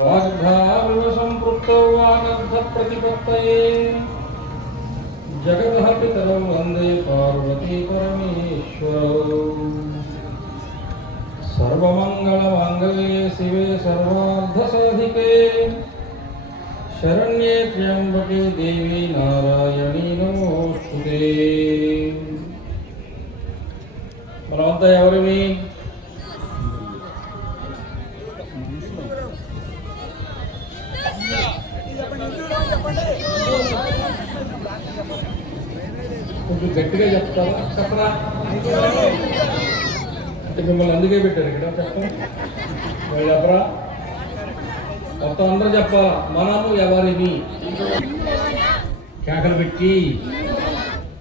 वाग्धाविवसंपृक्तौ वागर्धप्रतिपत्तये जगतः पितरौ वन्दे पार्वती परमेश्वरौ। सर्वमङ्गलमाङ्गल्ये शिवे सर्वार्धसाधिके शरण्ये त्र्यम्बके देवी नारायणी नमोस्तुते। మనమంతా ఎవరివి? కొంచెం గట్టిగా చెప్తారా? చెప్పరా? అంటే మిమ్మల్ని అందుకే పెట్టారు ఇక్కడ. చెప్పండి చెప్పరా? మొత్తం అందరూ చెప్పాలా. మనము ఎవరిని కేకలు పెట్టి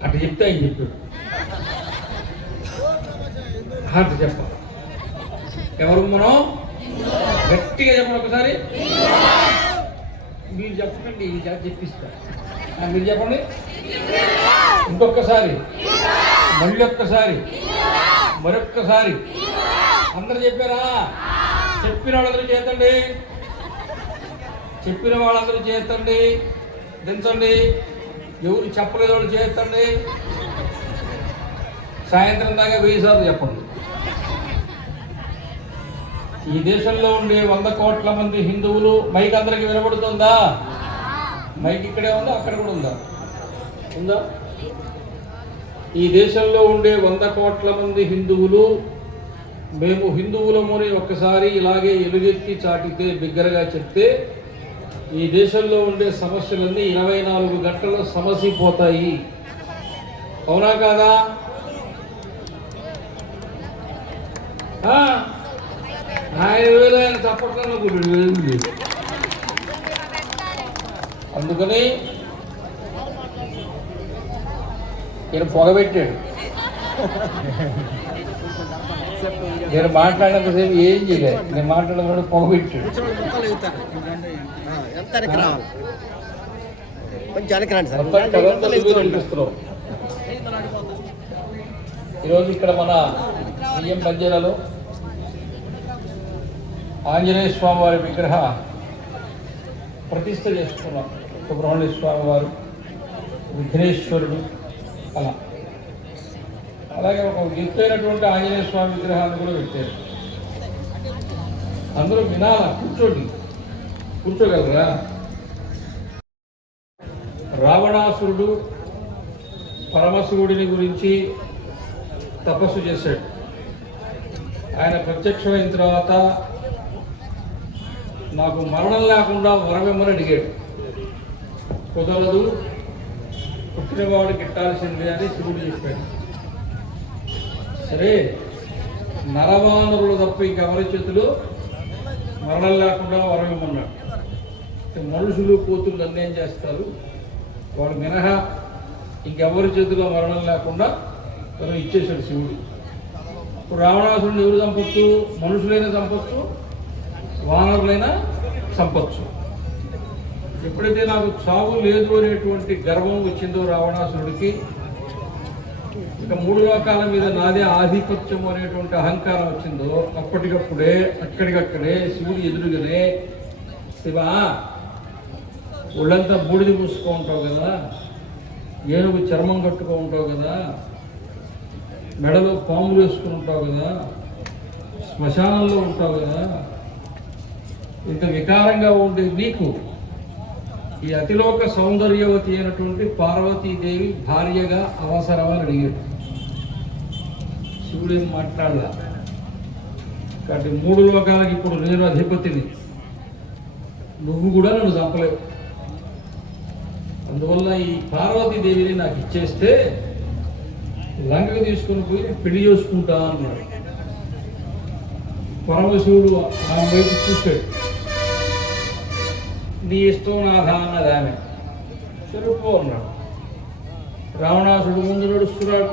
అటు చెప్తే ఆయన చెప్పాడు. అటు చెప్పాలి. ఎవరు మనం? గట్టిగా చెప్పండి ఒకసారి. మీరు చెప్పండి, చెప్పిస్తారు. మీరు చెప్పండి ఇంకొకసారి, మళ్ళీ ఒక్కసారి, మరొక్కసారి. అందరు చెప్పారా? చెప్పిన వాళ్ళందరూ చేతండి, చెప్పిన వాళ్ళందరూ చేతండి, దించండి. ఎవరు చెప్పలేదు వాళ్ళు చేతండి. సాయంత్రం దాకా 1000 సార్లు చెప్పండి. ఈ దేశంలో ఉండే 100 కోట్ల మంది హిందువులు. మైక్ అందరికి వినబడుతుందా? మైక్ ఇక్కడే ఉందా? అక్కడ కూడా ఉందా? ఉందా? ఈ దేశంలో ఉండే 100 కోట్ల మంది హిందువులు మేము హిందువులమని ఒక్కసారి ఇలాగే ఎలుగెత్తి చాటితే, బిగ్గరగా చెప్తే ఈ దేశంలో ఉండే సమస్యలన్నీ 24 గంటల్లో సమసిపోతాయి. అవునా కాదా? ఆయన తప్పట్లలో లేదు. అందుకని నేను పొగబెట్టాడు. నేను మాట్లాడినంతసేపు ఏం చేయలేదు. నేను మాట్లాడకుండా పొగబెట్టాడు. ఈరోజు ఇక్కడ మన బియ్యం బంజారాలో ఆంజనేయ స్వామి వారి విగ్రహ ప్రతిష్ఠ చేసుకున్నాం. సుబ్రహ్మణ్య స్వామి వారు, విఘ్నేశ్వరుడు, అలాగే ఒక ఎత్తైనటువంటి ఆంజనేయ స్వామి విగ్రహాన్ని కూడా పెట్టారు. అందరూ వినాలా? కూర్చోగలరా? రావణాసురుడు పరమశివుడిని గురించి తపస్సు చేశాడు. ఆయన ప్రత్యక్షమైన తర్వాత నాకు మరణం లేకుండా వరమిమ్మని అడిగాడు. కుదరదు, పుట్టినవాడు గిట్టాల్సిందే అని శివుడు చెప్పాడు. సరే, నరవానరులు తప్ప ఇంకెవరి చేతులు మరణం లేకుండా వరమిమ్మన్నాడు. మనుషులు కూతురు అన్నేం చేస్తారు? వాడు మినహా ఇంకెవరి చేతిలో మరణం లేకుండా తను ఇచ్చేశాడు శివుడు. ఇప్పుడు రావణాసురుడిని ఎవరు చంపొచ్చు? మనుషులైనా చంపొచ్చు, వానరులైనా చంపొచ్చు. ఎప్పుడైతే నాకు చావు లేదు అనేటువంటి గర్వం వచ్చిందో రావణాసురుడికి, ఇక 3 లోకాల మీద నాదే ఆధిపత్యం అనేటువంటి అహంకారం వచ్చిందో, అప్పటికప్పుడే అక్కడికక్కడే శివుడు ఎదురుగానే, శివ ఒళ్ళంతా బూడిది పూసుకో ఉంటావు కదా, ఏనుగు చర్మం కట్టుకో ఉంటావు కదా, మెడలో పాములు వేసుకుని ఉంటావు కదా, శ్మశానంలో ఉంటావు కదా, ఇంత వికారంగా ఉండే నీకు ఈ అతిలోక సౌందర్యవతి అయినటువంటి పార్వతీదేవి భార్యగా అవసరమని అడిగాడు. శివుడు ఏం మాట్లాడలా. కాబట్టి 3 లోకాలకి ఇప్పుడు నేను అధిపతిని, నువ్వు కూడా నన్ను చంపలేవు. అందువల్ల ఈ పార్వతీదేవిని నాకు ఇచ్చేస్తే లంకకు తీసుకుని పోయి పెళ్లి చేసుకుంటా అన్నాడు. పరమశివుడు ఆమె వైపు చూశాడు. నీ ఇష్టం నాథా అన్నది ఆమె. చెరుపు అన్నాడు. రావణాసుడు ముందు నడుస్తున్నాడు.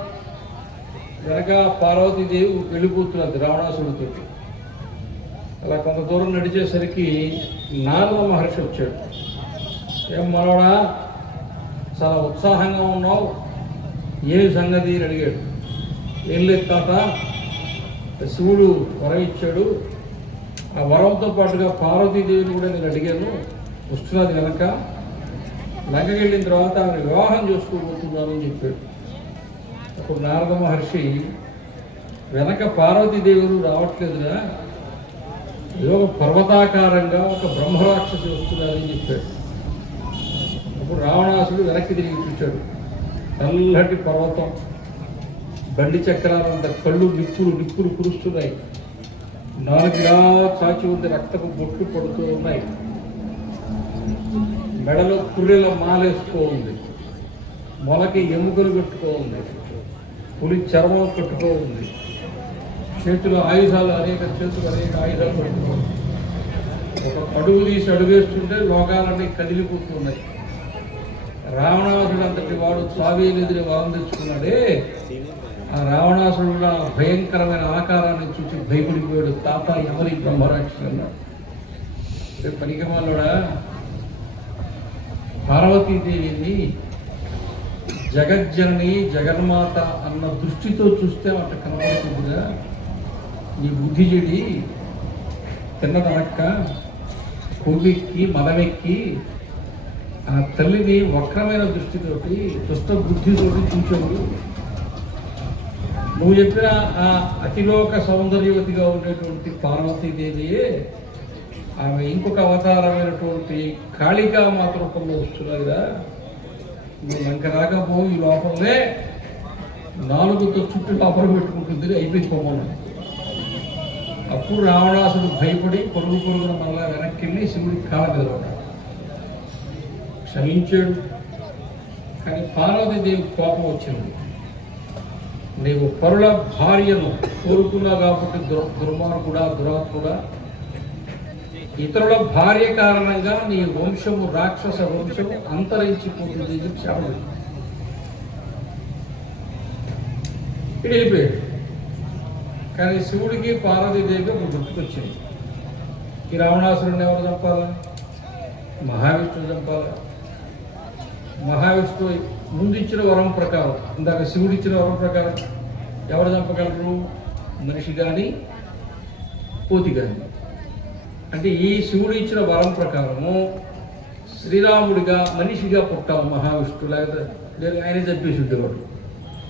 వెనక పార్వతీదేవి వెళ్ళిపోతున్నది రావణాసుడితో. అలా కొంత దూరం నడిచేసరికి నారద మహర్షి వచ్చాడు. ఏం మనోడా, చాలా ఉత్సాహంగా ఉన్నావు, ఏ సంగతి అని అడిగాడు. ఏం లేదు తాత, శివుడు వరం ఇచ్చాడు, ఆ వరంతో పాటుగా పార్వతీదేవిని కూడా నేను అడిగాను, వస్తున్నది కనుక లంకకి వెళ్ళిన తర్వాత ఆమె వివాహం చేసుకోబోతున్నాను అని చెప్పాడు. అప్పుడు నారద మహర్షి, వెనక పార్వతీదేవి రావట్లేదురా, ఏదో ఒక పర్వతాకారంగా ఒక బ్రహ్మరాక్షసి వస్తున్నారని చెప్పాడు. అప్పుడు రావణాసుడు వెనక్కి తిరిగి చూశాడు. నల్లటి పర్వతం, బండి చక్రాలంత కళ్ళు నిప్పులు కురుస్తున్నాయి, నాలుగులా చాచి ఉంది, రక్తపు బొట్లు పడుతూ ఉన్నాయి, మెడలో పుర్రెల మాలేసుకో ఉంది, మొలకి ఎముకలు కట్టుకో ఉంది, పులి చర్మం కట్టుకో ఉంది, చేతులు ఆయుధాలు అనేక ఆయుధాలు పట్టుకో, ఒక అడుగు తీసి అడుగేస్తుంటే లోకాలన్నీ కదిలిపోతున్నాయి. రావణాసుడు అంతటి వాడు చావేలెదిరి వరం తెచ్చుకున్నాడే, ఆ రావణాసుడు భయంకరమైన ఆకారాన్ని చూసి భయపడిపోయాడు. తాత ఎవరి బ్రహ్మరాక్షసు అన్నాడు. పనికిమాలోడా, పార్వతీదేవిని జగజ్జనని జగన్మాత అన్న దృష్టితో చూస్తే అట్లా కనబడుతుందిగా, నీ బుద్ధి చెడి తిన్నదనక్క కొవ్వెక్కి మదమెక్కి ఆ తల్లిని వక్రమైన దృష్టితోటి దుష్ట బుద్ధితోటి చూచావు. నువ్వు చెప్పిన ఆ అతిలోక సౌందర్యవతిగా ఉండేటువంటి పార్వతీదేవియే ఆమె ఇంకొక అవతారమైనటువంటి కాళికా మాత రూపంలో వస్తున్నదిగా. నువ్వు లంక రాకపోవు, ఈ లోపలనే 4తో చుట్టూ లోపల పెట్టుకుంటుంది, అయిపోయిపోమని. అప్పుడు రావణాసుడు భయపడి పొరుగున మళ్ళా వెనక్కి వెళ్ళి శివుడికి కాళ్ళ మీద పడ్డాడు, క్షమించాడు. కానీ పార్వతీదేవి కోపం వచ్చింది. నీవు పరుల భార్యను కోరుకున్నా కాబట్టి దుర్మార్గుడా దురాత్ముడా, ఇతరుల భార్య కారణంగా నీ వంశము రాక్షస వంశము అంతరించిపోతుంది అని చెప్పాడు. వెళ్ళిపోయాడు. కానీ శివుడికి పార్వతీదేవికి ఒక గుర్తుకొచ్చింది. ఈ రావణాసురుడిని ఎవరు చంపాలా? మహావిష్ణువు చంపాలా. మహావిష్ణువు ముందు ఇచ్చిన వరం ప్రకారం, ఇందాక శివుడు ఇచ్చిన వరం ప్రకారం ఎవరు చంపగలరు? మనిషి కానీ కోతి కానీ. అంటే ఈ శివుడు ఇచ్చిన వరం ప్రకారము శ్రీరాముడిగా మనిషిగా పుట్టాము మహావిష్ణువు, లేదా ఆయన చంపేసి ఉండేవాడు.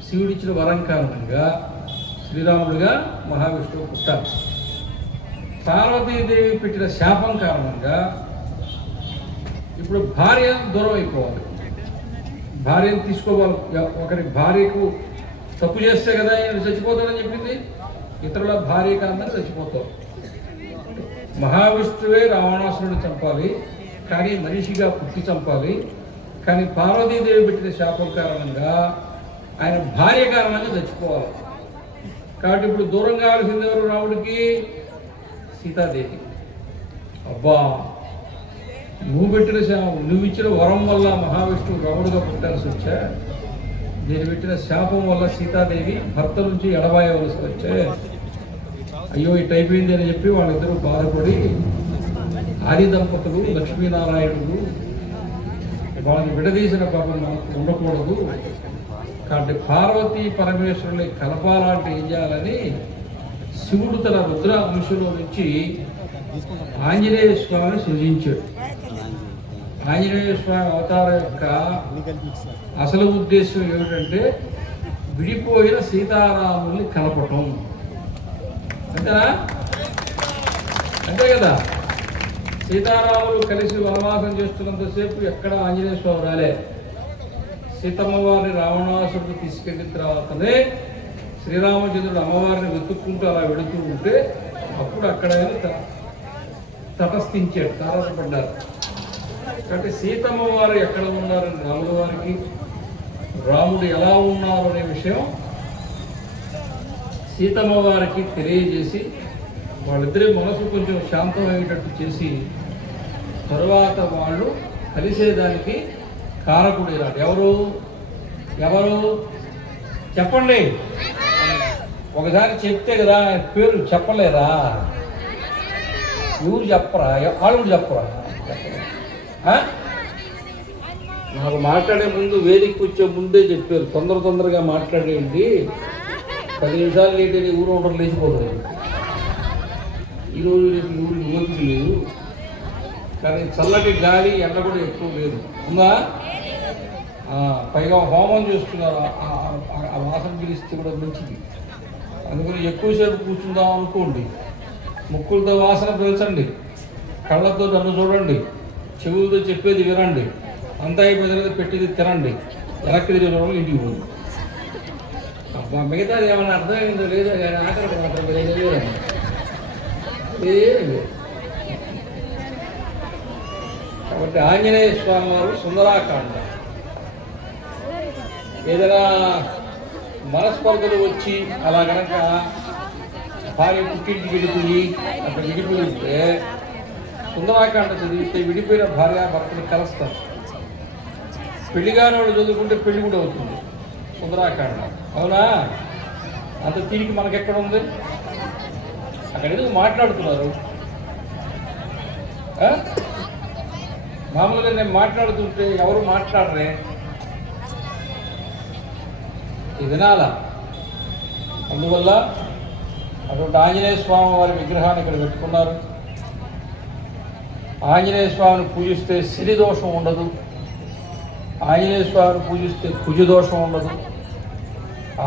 శివుడు ఇచ్చిన వరం కారణంగా శ్రీరాముడిగా మహావిష్ణువు పుట్టాలి. పార్వతీదేవి పెట్టిన శాపం కారణంగా ఇప్పుడు భార్య దూరం అయిపోవాలి, భార్యను తీసుకోవాలి. ఒకరి భార్యకు తప్పు చేస్తే కదా ఆయన చచ్చిపోతాడని చెప్పింది, ఇతరుల భార్య కారణంగా చచ్చిపోతాడు. మహావిష్ణువే రావణాసురుడిని చంపాలి, కానీ మనిషిగా పుట్టి చంపాలి. కానీ పార్వతీదేవి పెట్టిన శాపం కారణంగా ఆయన భార్య కారణంగా చచ్చిపోవాలి. కాబట్టి ఇప్పుడు దూరం కావాల్సింది ఎవరు రాముడికి? సీతాదేవి. అబ్బా, నువ్వు ఇచ్చిన వరం వల్ల మహావిష్ణువు రాముడిగా పుట్టాల్సి వచ్చా, నేను పెట్టిన శాపం వల్ల సీతాదేవి భర్త నుంచి ఎడబాయవలసి వచ్చే, అయ్యో ఇటు అయిపోయింది అని చెప్పి వాళ్ళిద్దరూ బాధపడి ఆది దంపతులు లక్ష్మీనారాయణుడు వాళ్ళని విడదీసిన పాపం మనకు ఉండకూడదు. కాబట్టి పార్వతీ పరమేశ్వరుని కలపాలంటే ఏం చేయాలని శివుడు తన రుద్ర అంశంలో నుంచి ఆంజనేయ స్వామిని సృజించాడు. ఆంజనేయ స్వామి అవతారం యొక్క అసలు ఉద్దేశం ఏమిటంటే విడిపోయిన సీతారాముల్ని కలపటం. అంతేనా? అంతే కదా. సీతారాములు కలిసి వనవాసం చేస్తున్నంతసేపు ఎక్కడ ఆంజనేయ స్వామి రాలే. సీతమ్మ వారిని రావణాసురుడు తీసుకెళ్ళిన తర్వాతనే శ్రీరామచంద్రుడు అమ్మవారిని వెతుక్కుంటూ అలా వెళుతూ ఉంటే అప్పుడు అక్కడ తటస్థించాడు, తారసపడ్డారు. కాబట్టి సీతమ్మ వారు ఎక్కడ ఉన్నారని రాముల వారికి, రాముడు ఎలా ఉన్నారు అనే విషయం సీతమ్మ వారికి తెలియజేసి వాళ్ళిద్దరి మనసు కొంచెం శాంతమయ్యేటట్టు చేసి తరువాత వాళ్ళు కలిసేదానికి కారకుడు ఇలాంటి ఎవరు చెప్పండి. ఒకసారి చెప్తే కదా పేరు చెప్పలేరా? ఎవరు చెప్పరా? వాళ్ళు చెప్పరా? నాకు మాట్లాడే ముందు వేదిక కూర్చో ముందే చెప్పారు, తొందరగా మాట్లాడేయండి, 10 నిమిషాలు లేట్ అని ఊరు ఉండరు లేచిపోతుంది. ఈరోజు రేపు ఊరికి ఓపిక లేదు, కానీ చల్లటి గాలి ఎండ కూడా ఎక్కువ లేదు ఉందా. పైగా హోమం చేస్తున్నారు, ఆ వాసన పిలిస్తే కూడా మంచిది. అందుకని ఎక్కువసేపు కూర్చుందాం అనుకోండి, ముక్కులతో వాసన పీల్చండి, కళ్ళతో నన్ను చూడండి, చెవులతో చెప్పేది వినండి, అంతా అయిపోయిన తర్వాత పెట్టేది తినండి, వెనక్కి తిరిగి చూడండి, ఇంటికి పోండి. అబ్బా మిగతాది ఏమైనా అర్థమైందో లేదో కానీ ఆఖరికి మాత్రం లేదండి. కాబట్టి ఆంజనేయ స్వామి వారు సుందరాకాండ. ఏదైనా మనస్పర్ధలు వచ్చి అలా కనుక భార్య పుట్టింటికి వెళ్ళిపోయి అక్కడ విడిపోయితే సుందరాకాండ చదివితే విడిపోయిన భార్య భర్తను కలుస్తారు. పెళ్లిగాని వాళ్ళు చదువుకుంటే పెళ్లి కూడా అవుతుంది సుందరాకాండ. అవునా? అంత తిరిగి మనకెక్కడ ఉంది? అక్కడ ఎందుకు మాట్లాడుతున్నారు? మామూలుగా నేను మాట్లాడుతుంటే ఎవరు మాట్లాడరే, ఇది వినాలా. అందువల్ల అటువంటి ఆంజనేయ స్వామి వారి విగ్రహాన్ని ఇక్కడ పెట్టుకున్నారు. ఆంజనేయ స్వామిని పూజిస్తే శని దోషం ఉండదు, ఆంజనేయ స్వామిని పూజిస్తే కుజ దోషం ఉండదు,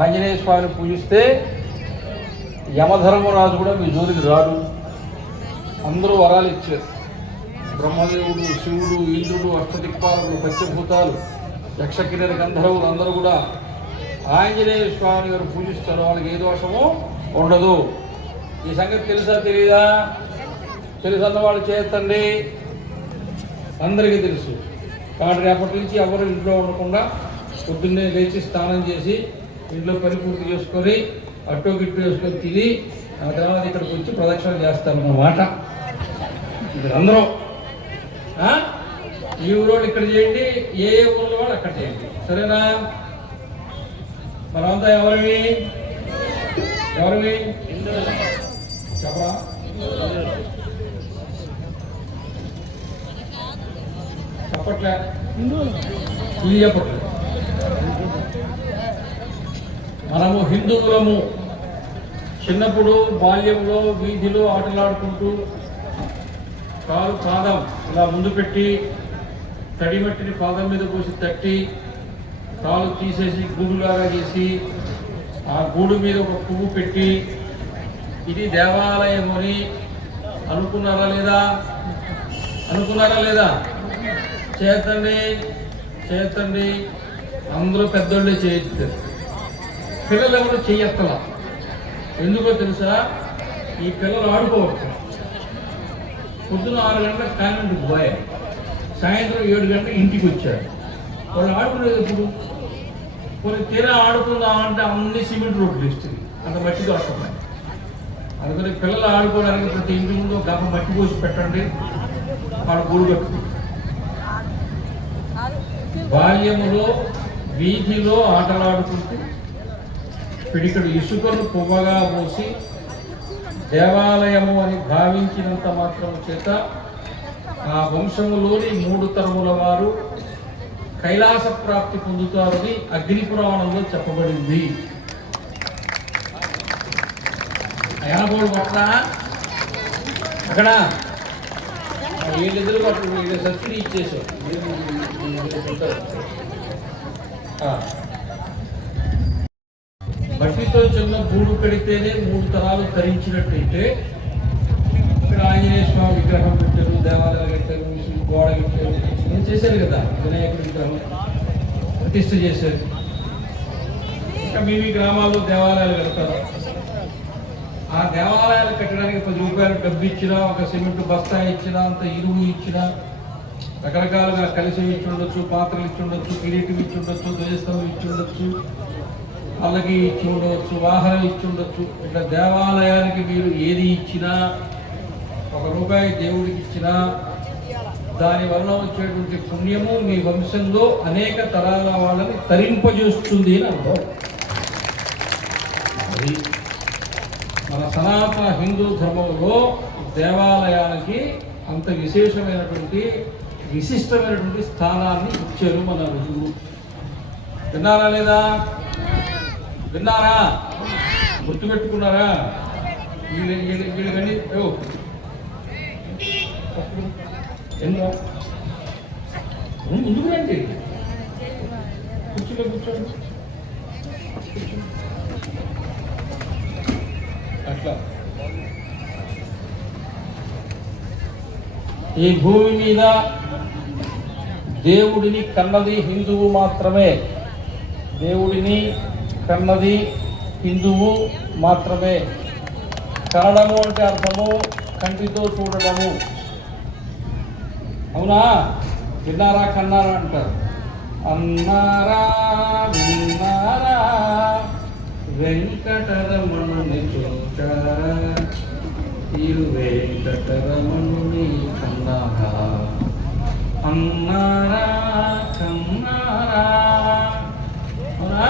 ఆంజనేయ స్వామిని పూజిస్తే యమధర్మరాజు కూడా మీ జోలికి రాడు. అందరూ వరాలు ఇచ్చారు. బ్రహ్మదేవుడు, శివుడు, ఇంద్రుడు, అష్టదిక్పాలకులు, పంచభూతాలు, యక్షకిన్నెర గంధర్వులు అందరూ కూడా ఆంజనేయ స్వామి గారు పూజిస్తారు. వాళ్ళకి ఏ దోషము ఉండదు. ఈ సంగతి తెలుసా తెలీదా? తెలుసన్న వాళ్ళు చేస్తండి, అందరికీ తెలుసు. కాబట్టి రేపటి నుంచి ఎవరు ఇంట్లో ఉండకుండా పొద్దున్నే లేచి స్నానం చేసి ఇంట్లో పని పూర్తి చేసుకొని అట్టో గిట్టు వేసుకొని తిని ఆ తర్వాత ఇక్కడికి వచ్చి ప్రదక్షిణ చేస్తారన్నమాట. ఇక్కడ అందరూ ఈ ఊరోళ్ళు ఇక్కడ చేయండి, ఏ ఊళ్ళో వాళ్ళు అక్కడ చేయండి, సరేనా? మనమంతా ఎవరివి చెప్పరా? చెప్పట్లే, ఇది చెప్పట్లే. మనము హిందువులము. చిన్నప్పుడు బాల్యంలో వీధిలో ఆటలాడుకుంటూ పాదం ఇలా ముందు పెట్టి తడిమట్టిని పాదం మీద పోసి తట్టి కాలు తీసేసి గూడులాగా చేసి ఆ గూడు మీద ఒక పువ్వు పెట్టి ఇది దేవాలయం అని అనుకున్నారా లేదా? చేతండి అందరూ పెద్దోళ్ళే చేయిస్తారు. పిల్లలు ఎవరు చెయ్యత్తలా. ఎందుకో తెలుసా? ఈ పిల్లలు ఆడుకోవచ్చు. పొద్దున 6 గంటలకు కాన్వెంట్కి పోయారు, సాయంత్రం 7 గంటలకు ఇంటికి వచ్చారు. వాళ్ళు ఆడుకునేది ఎప్పుడు? కొన్ని తీరా ఆడుకుందామంటే అన్ని సిమెంట్ రోడ్లు ఇస్తుంది, అంత మట్టి దొరకమని. అందుకని పిల్లలు ఆడుకోవడానికి ప్రతి ఇంటి ముందు గంప మట్టి పోసి పెట్టండి, వాడు గూడు కట్టుకుంటారు. బాల్యములో వీధిలో ఆటలాడుకుంటూ పిడికడు ఇసుకను పొగగా పోసి దేవాలయము అని భావించినంత మాత్రం చేత ఆ వంశములోని 3 తరముల వారు కైలాస ప్రాప్తి పొందుతారని అగ్ని పురాణంలో చెప్పబడింది. అయానబోడు పట్ల అక్కడ వీళ్ళిద్దరు పట్ల వీళ్ళు సబ్సిడీ ఇచ్చేసారు. మట్టితో చిన్న గూడు కడితేనే 3 తరాలు తరించినట్టయితే ఇక్కడ ఆంజనేయ స్వామి విగ్రహం పెట్టారు, దేవాలయాలు కట్టారు, గోడ కట్టారు, ఏం చేశారు కదా, వినాయకుడి విగ్రహం ప్రతిష్ఠ చేశారు. ఇంకా మీ గ్రామాల్లో దేవాలయాలు కడతారు. ఆ దేవాలయాలు కట్టడానికి 10 రూపాయలు డబ్బు ఇచ్చినా, ఒక సిమెంట్ బస్తా ఇచ్చినా, అంత ఇరువు ఇచ్చినా, రకరకాలుగా కలిసి ఇచ్చి ఉండొచ్చు, పాత్రలు ఇచ్చి ఉండొచ్చు, కిరీటం ఇచ్చి ఉండొచ్చు, ధ్వజస్తంభం ఇచ్చి ఉండొచ్చు, వాళ్ళకి ఇచ్చి ఉండవచ్చు, వాహనం ఇచ్చి ఉండొచ్చు. ఇట్లా దేవాలయానికి మీరు ఏది ఇచ్చినా, 1 రూపాయి దేవుడికి ఇచ్చినా దాని వలన వచ్చేటువంటి పుణ్యము మీ వంశంలో అనేక తరాల వాళ్ళని తరింపజేస్తుంది అని అర్థం. అది మన సనాతన హిందూ ధర్మంలో దేవాలయానికి అంత విశిష్టమైనటువంటి స్థానాన్ని ఇచ్చారు మన ఋషులు. విన్నారా లేదా? విన్నారా? గుర్తుపెట్టుకున్నారా? వీళ్ళని ఎందుకు ముందుకు రండి, కూర్చోండి కూర్చోండి. అట్లా ఈ భూమి మీద దేవుడిని కన్నది హిందువు మాత్రమే. దేవుడిని కన్నది హిందువు మాత్రమే. కనడము అంటే అర్థము కంటితో చూడడము. అవునా? విన్నారా కన్నారా అంటారు. అన్నారా విన్నారా వెంకటరమణుని చూచారా ఇరు వెంకటరమణుని కన్నారా అన్నారా కన్నారా. అవునా?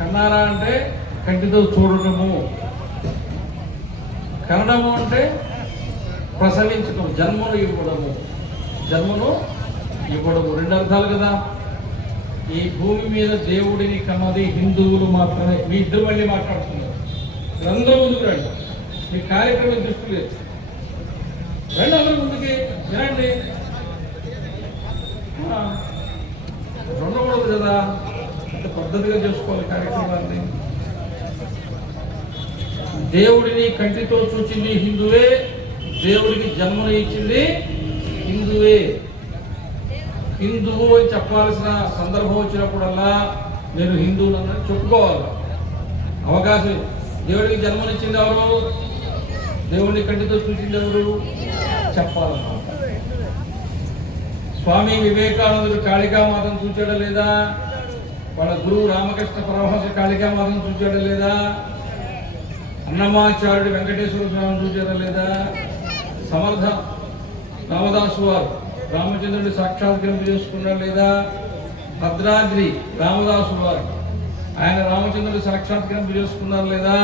కన్నారా అంటే కంటితో చూడటము, కనడము అంటే ప్రసవించటం, జన్మను ఇవ్వడము. జన్మను ఇవ్వడము రెండు అర్థాలు కదా. ఈ భూమి మీద దేవుడిని కన్నది హిందువులు మాత్రమే. మీ ఇద్దరు మళ్ళీ మాట్లాడుతున్నారు. అందరూ ముందుకు రండి, మీ కార్యక్రమం దృష్టి లేదు. రండి అందరూ ముందుకి, వినండి. ఉండకూడదు కదా, అంత పద్ధతిగా చేసుకోవాలి కార్యక్రమాన్ని. దేవుడిని కంటితో చూచింది హిందువే, దేవుడికి జన్మను ఇచ్చింది హిందువే. హిందువు అని చెప్పాల్సిన సందర్భం వచ్చినప్పుడల్లా నేను హిందువులను చెప్పుకోవాలి. అవకాశం. దేవుడికి జన్మనిచ్చింది ఎవరు? దేవుడిని కంటితో చూసింది ఎవరు? చెప్పాలన్నమాట. స్వామి వివేకానందుడు కాళికామాతను చూచాడా లేదా? వాళ్ళ గురువు రామకృష్ణ పరమహంస కాళికామాతను చూచాడా లేదా? అన్నమాచార్యుడు వెంకటేశ్వర స్వామిని చూచారా లేదా? సమర్థ రామదాసు వారు రామచంద్రుడి సాక్షాత్కరింప చేసుకున్నాడు లేదా? భద్రాద్రి రామదాసు వారు ఆయన రామచంద్రుడి సాక్షాత్కరింప చేసుకున్నారు లేదా?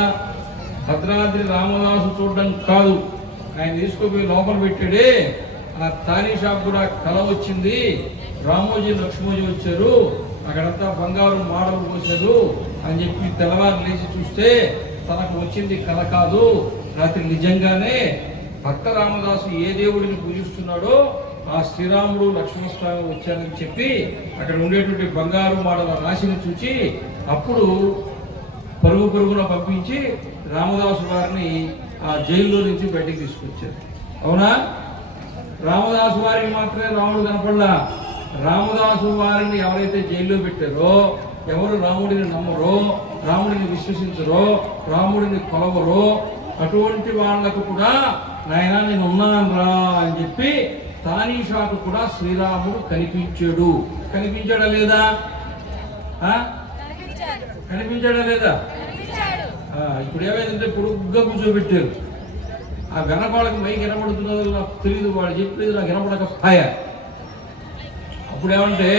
భద్రాద్రి రామదాసు చూడడం కాదు, ఆయన తీసుకుపోయి లోపల పెట్టాడే. ఆ తానీ షాప్ కూడా కళ వచ్చింది. రామోజీ లక్ష్మోజీ వచ్చారు, అక్కడంతా బంగారు మాడలు పోసారు అని చెప్పి తెల్లవారు లేచి చూస్తే తనకు వచ్చింది కళ కాదు, రాత్రి నిజంగానే భక్త రామదాసు ఏ దేవుడిని పూజిస్తున్నాడో ఆ శ్రీరాముడు లక్ష్మణస్వామి వచ్చారని చెప్పి అక్కడ ఉండేటువంటి బంగారు మాడల రాశిని చూచి అప్పుడు పరుగున పంపించి రామదాసు వారిని ఆ జైల్లో నుంచి బయటికి తీసుకొచ్చారు. అవునా? రామదాసు వారికి మాత్రమే రాముడు కనపడలా. రామదాసు వారిని ఎవరైతే జైల్లో పెట్టారో, ఎవరు రాముడిని నమ్మరో, రాముడిని విశ్వసించరో, రాముడిని కొలవరో, అటువంటి వాళ్ళకు కూడా నాయన నేను ఉన్నాను రా అని చెప్పి తానీషాకు కూడా శ్రీరాముడు కనిపించాడు. కనిపించాడా లేదా? కనిపించాడా లేదా? ఇప్పుడు ఏమైందంటే పొడుగ్గా కూర్చోబెట్టారు. ఆ వెనకాళ్ళకి మైకి వినపడుతున్నదో నాకు తెలియదు, వాళ్ళు చెప్పలేదు నాకు వినపడకపోయా. అప్పుడు ఏమంటే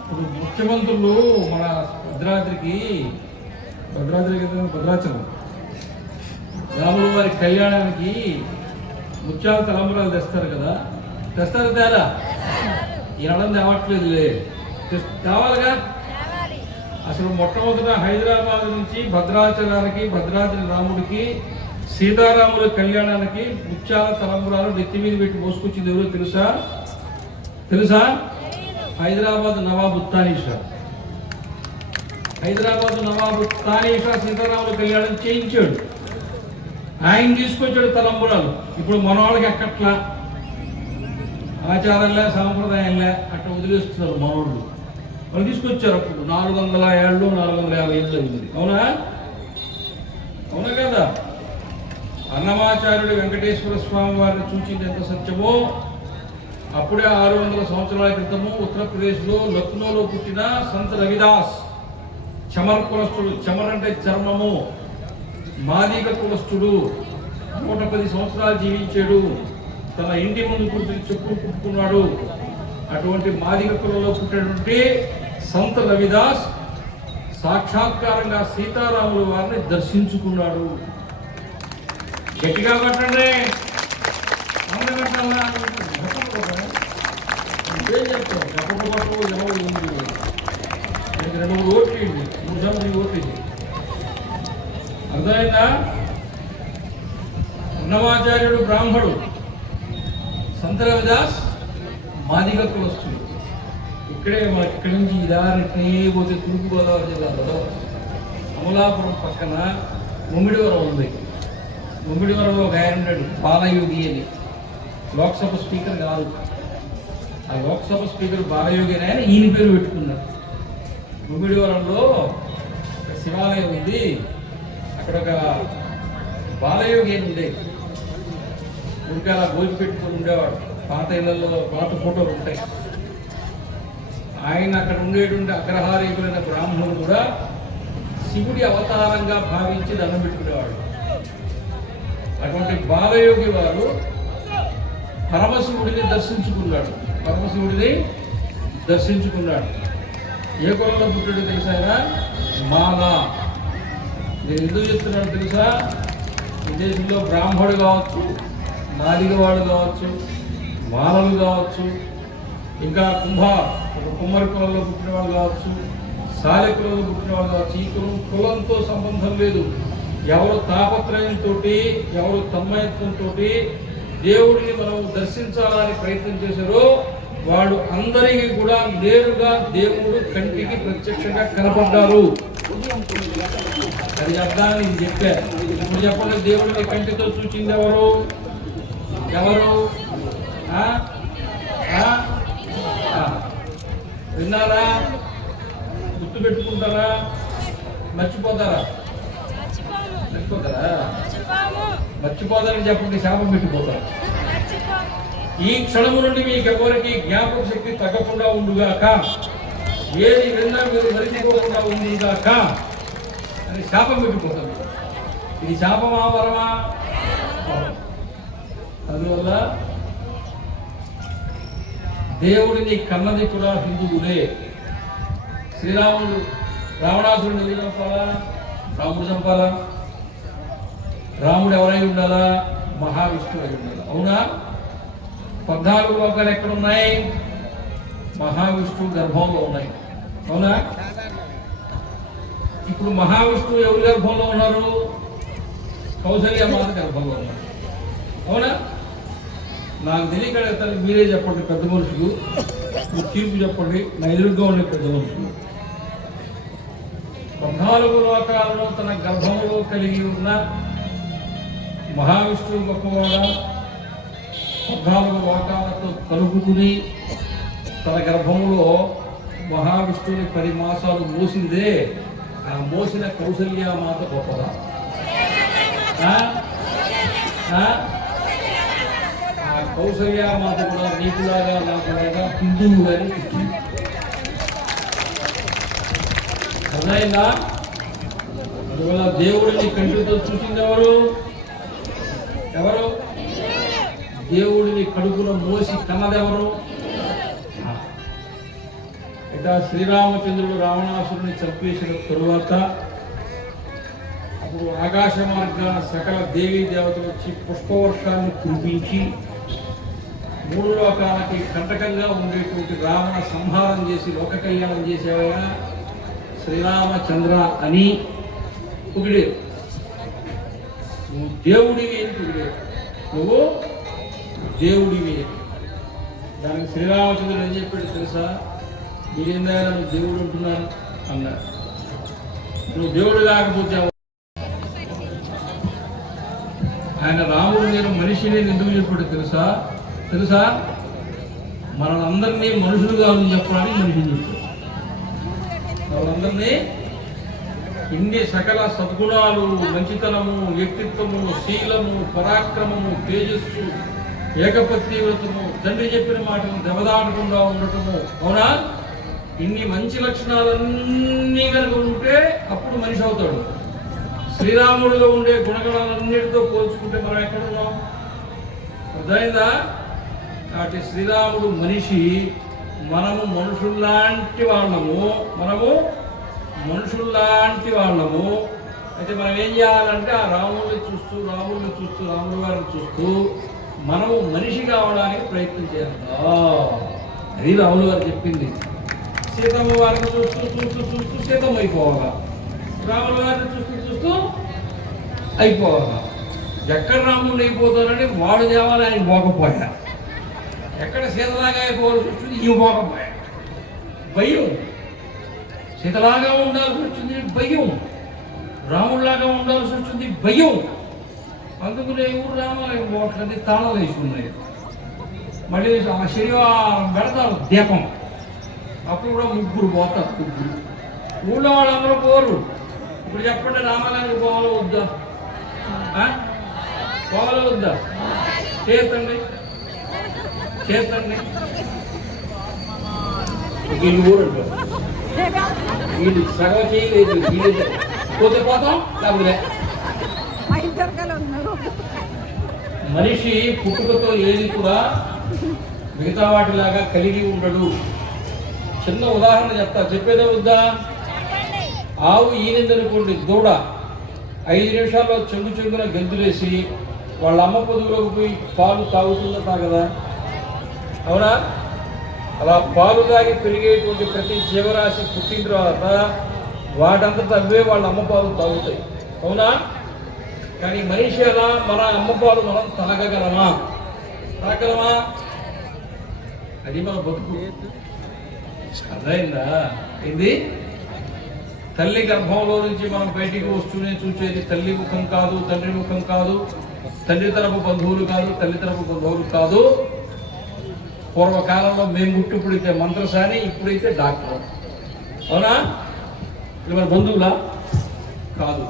ఇప్పుడు ముఖ్యమంత్రులు మన భద్రాచలం రాముల వారి కళ్యాణానికి ముత్యాల తలంబరాలు తెస్తారు కదా, తెస్తారు తేరా? ఈ నడం తేవట్లేదులే, తేవాలిగా. అసలు మొట్టమొదట హైదరాబాద్ నుంచి భద్రాచలానికి, భద్రాద్రి రాముడికి, సీతారాముల కళ్యాణానికి ముత్యాల తలంబరాలు నెత్తి మీద పెట్టి మోసుకొచ్చింది ఎవరో తెలుసా? తెలుసా? హైదరాబాద్ నవాబు తానీషా. హైదరాబాద్ నవాబు తానీషా సీతారాముల కళ్యాణం చేయించాడు. ఆయన తీసుకొచ్చాడు తలంబరాలు. ఇప్పుడు మన వాళ్ళకి ఎక్కట్లా, ఆచారంలే సాంప్రదాయంలే అట్లా వదిలేస్తున్నారు మనోళ్ళు. వాళ్ళు తీసుకొచ్చారు అప్పుడు 400 ఏళ్ళు 450 ఏళ్ళు అయింది. అవునా? అవునా కదా? అన్నమాచార్యుడు వెంకటేశ్వర స్వామి వారిని చూసింది ఎంత సత్యమో, అప్పుడే 600 సంవత్సరాల క్రితము ఉత్తరప్రదేశ్లో లక్నోలో పుట్టిన సంత రవిదాస్ చమర్ కులస్తుడు. చమర్ అంటే చర్మము. మాదిగ కులస్తుడు. 110 సంవత్సరాలు జీవించాడు. తన ఇంటి ముందు కూర్చొని చెప్పులు కుట్టుకున్నాడు. అటువంటి మాదిగ కులంలో పుట్టినటువంటి సంత రవిదాస్ సాక్షాత్కారంగా సీతారాముల వారిని దర్శించుకున్నాడు. గట్టిగా పట్టండి. ఏం చెప్తాం? చెప్పక పట్టు ఎవరు ఉంది? 2 ఓట్లు ఇవ్వండి, 3 ఓట్లు ఇవ్వండి. అర్థమైందా? అన్నమాచార్యుడు బ్రాహ్మడు, సంత రవిదాస్ మాదిగ కులస్తుడు. ఇక్కడే మనకి ఇక్కడి నుంచి ఈ దారిని పోతే తూర్పుగోదావరి జిల్లాలో అమలాపురం పక్కన ముమ్మిడివరం ఉంది. ముమ్మిడివరంలో ఒక ఆయన ఉన్నాడు, బాలయోగి అని. లోక్సభ స్పీకర్ కాదు, ఆ లోక్సభ స్పీకర్ బాలయోగి అని ఆయన ఈయన పేరు పెట్టుకున్నారు. ముమ్మిడివరంలో శివాలయం ఉంది, అక్కడ ఒక బాలయోగి అని ఉండేది. ఇంకా అలా గోజు పెట్టుకొని ఉండేవాడు. పాత ఇళ్లలో పాత ఫోటోలు ఉంటాయి. ఆయన అక్కడ ఉండేటువంటి అగ్రహారీకులైన బ్రాహ్మణుడు కూడా శివుడి అవతారంగా భావించి దండం పెట్టుకునేవాడు. అటువంటి బాలయోగి వారు పరమశివుడిని దర్శించుకున్నాడు. ఏ కులంలో పుట్టాడో తెలుసా? ఆయన మాల. నేను ఎందుకు చెప్తున్నాడు తెలుసా? ఈ దేశంలో బ్రాహ్మడు కావచ్చు, నాదిగవాడు కావచ్చు, మాలలు కావచ్చు, ఇంకా కుమ్మరి కులంలో పుట్టినవాడు కావచ్చు, సాలె కులంలో పుట్టినవాడు కావచ్చు. ఈ కులంతో సంబంధం లేదు. ఎవరు తాపత్రయంతో, ఎవరు తన్మయత్వంతో దేవుడిని మనం దర్శించాలని ప్రయత్నం చేశారో వాడు అందరికీ కూడా నేరుగా దేవుడు కంటికి ప్రత్యక్షంగా కనపడ్డారు. అది అర్థాన్ని ఇది చెప్పారు. ఇప్పుడు చెప్పండి, దేవుడిని కంటితో చూచింది ఎవరు? విన్నారా? గుర్తు పెట్టుకుంటారా? మర్చిపోతారని చెప్పండి, శాపం పెట్టిపోతారు. ఈ క్షణము నుండి మీకు ఎవరికి జ్ఞాపక శక్తి తగ్గకుండా ఉండుగాక, ఏది విన్నా మీరు మరిచిపోకుండా ఉందిగాక అని శాపం పెట్టిపోతారు. ఇది శాపమా వరమా? అందువల్ల దేవుడిని కన్నది కూడా హిందువులే. శ్రీరాముడు రావణాసురుడిని ఎందుకు చంపాలా? రాముడు చంపాలా? రాముడు ఎవరై ఉండాలా? మహావిష్ణువు అయి ఉండాలి. అవునా? 14 లోకాలు ఎక్కడున్నాయి? మహావిష్ణువు గర్భంలో ఉన్నాయి. అవునా? ఇప్పుడు మహావిష్ణువు ఎవరి గర్భంలో ఉన్నారు? కౌసల్య మాత గర్భంలో ఉన్నారు. అవునా? నాకు తెలియక మీరే చెప్పండి, పెద్ద మనుషులు మీరు తీర్పు చెప్పండి. నా ఎదురుగా ఉండే పెద్ద మనుషులు 14 లోకాలను తన గర్భంలో కలిగి ఉన్న మహావిష్ణువు గొప్పవాడ 14 లోకాలతో కలుపుకుని తన గర్భంలో మహావిష్ణువుని 10 మాసాలు మోసిందే. ఆ మోసిన కౌసల్య మాత గొప్పదా? ఆ కౌసల్య మాత కూడా నీకులాగా నాకులాగా హిందువు అని పుట్టింది. అర్థమైందా? అందువల్ల దేవుడిని కంటితో చూసింది ఎవరు? దేవుడిని కడుపులో మోసి కన్నదెవరు? ఇక శ్రీరామచంద్రుడు రావణాసురుని చంపేసిన తరువాత అప్పుడు ఆకాశ మార్గాన సకల దేవీ దేవతలు వచ్చి పుష్పవర్షాన్ని కురిపించి 3 లోకాలకి కంటకంగా ఉండేటువంటి రావణ సంహారం చేసి లోక కళ్యాణం చేసేవైనా శ్రీరామచంద్ర అని పొగిడేరు. నువ్వు దేవుడివి అని పొగిడేరు. నువ్వు దేవుడివి. దానికి శ్రీరామచంద్రుడు ఏం చెప్పాడు తెలుసా? మీరేందా నువ్వు దేవుడు అంటున్నారు అన్నారు. నువ్వు దేవుడు కాకపోతే ఆయన రాముడు నేను మనిషిని ఎందుకు చెప్పాడు తెలుసా? మనందరినీ మనుషులు కాదు చెప్పడానికి మనిషిని చెప్పాడు. వాళ్ళందరినీ ఇన్ని సకల సద్గుణాలు, మంచితనము, వ్యక్తిత్వము, శీలము, పరాక్రమము, తేజస్సు, ఏకపత్తివ్రతము, తండ్రి చెప్పిన మాటను దెబ్బదాటకుండా ఉండటము. అవునా? ఇన్ని మంచి లక్షణాలన్నీ కనుక ఉంటే అప్పుడు మనిషి అవుతాడు. శ్రీరాముడిలో ఉండే గుణగణాలన్నిటితో పోల్చుకుంటే మనం ఎక్కడున్నాం? అర్థమైందా? కాబట్టి శ్రీరాముడు మనిషి, మనము మనుషుల్లాంటి వాళ్ళము. అయితే మనం ఏం చేయాలంటే ఆ రాముడిని చూస్తూ రాముడి వారిని చూస్తూ మనము మనిషి కావడానికి ప్రయత్నం చేయాలి. అది రాముడు గారు చెప్పింది. సీతమ్మ వారిని చూస్తూ సీతమ్మ అయిపోవాలా, రాముల వారిని చూస్తూ అయిపోవాలా. ఎక్కడ రాముడు అయిపోతానని వాడు దేవాలయానికి పోకపోయా, ఎక్కడ సీతలాగా అయిపోవాల్సి వచ్చింది ఇవి పోకపోయా. భయం, సీతలాగా ఉండాల్సి వచ్చింది భయం, రాముడిలాగా ఉండాల్సి వచ్చింది భయం. అందుకనే ఊరు రామాలయం పోవట్లేదు, తాళాలు వేసుకున్నాయి. మళ్ళీ శనివారం పెడతారు దీపం, అప్పుడు కూడా ముగ్గురు పోతారు. ముగ్గురు ఊళ్ళో వాళ్ళందరూ పోరు. ఇప్పుడు చెప్పండి, రామాలయానికి పోవాలో వద్దా? పోవాలో వద్దా? చేస్తండి చేస్తండి. వీళ్ళు ఊరు వీళ్ళు సగం చేయలేదు, వీళ్ళు పోతే పోతాం లేకపోతే. మనిషి పుట్టుకతో ఏది కూడా మిగతా వాటిలాగా కలిగి ఉండడు. చిన్న ఉదాహరణ చెప్తా, చెప్పేదే వద్దా? ఆవు ఈనిందనుకోండి, దూడ 5 నిమిషాల్లో చెంగున గెంతులేసి వాళ్ళ అమ్మ పొదుగులోకి పోయి పాలు తాగుతుందా తాగదా? అవునా? అలా పాలు తాగి పెరిగేటువంటి ప్రతి జీవరాశి పుట్టిన తర్వాత వాటంతటా అవే వాళ్ళ అమ్మ పాలు తాగుతాయి. అవునా? కానీ మనిషి అలా మన అమ్మ పాలు మనం తాగగలమా? అది మన బతుకు. అర్థమైందా? ఇది తల్లి గర్భంలో నుంచి మనం బయటికి వస్తూనే చూసేది తల్లి ముఖం కాదు, తండ్రి ముఖం కాదు, తండ్రి తరపు బంధువులు కాదు, తల్లి తరపు బంధువులు కాదు. పూర్వకాలంలో మేము పుట్టిప్పుడైతే మంత్రసాని, ఇప్పుడైతే డాక్టర్. అవునా? ఇది మన బంధువులా? కాదు,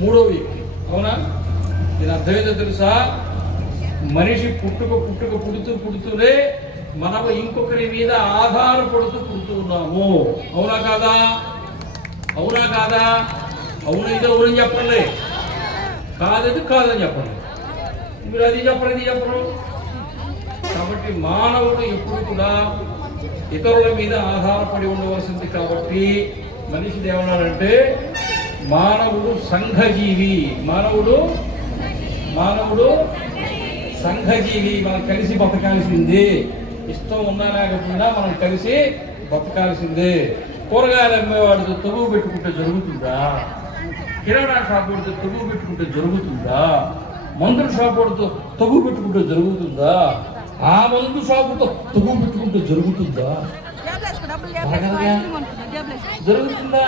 మూడో వ్యక్తి. అవునా? ఇది అర్థమైందో తెలుసా? మనిషి పుడుతూనే మనము ఇంకొకరి మీద ఆధారపడుతూ పుడుతున్నాము. అవునా కాదా? అవునా కాదా? అవునైతే అవునని చెప్పండి, కాదైతే కాదని చెప్పండి. మీరు అది చెప్పరు, ఇది చెప్పరు. కాబట్టి మానవుడు ఎప్పుడు కూడా ఇతరుల మీద ఆధారపడి ఉండవలసింది. కాబట్టి మనిషి ఏమన్నాడంటే మానవుడు సంఘజీవి. మానవుడు సంఘజీవి. మనం కలిసి బతకాల్సిందే. ఇష్టం ఉన్నా లేకపోయినా మనం కలిసి బతకాల్సిందే. కూరగాయలు అమ్మేవాడితో తగువ పెట్టుకుంటే జరుగుతుందా? కిరాణా షాప్ వాడితో తగువ పెట్టుకుంటే జరుగుతుందా? మందుల షాప్ వాడితో తగువ పెట్టుకుంటే జరుగుతుందా? ఆ మందు షాపుతో తగువ పెట్టుకుంటే జరుగుతుందా? జరుగుతుందా?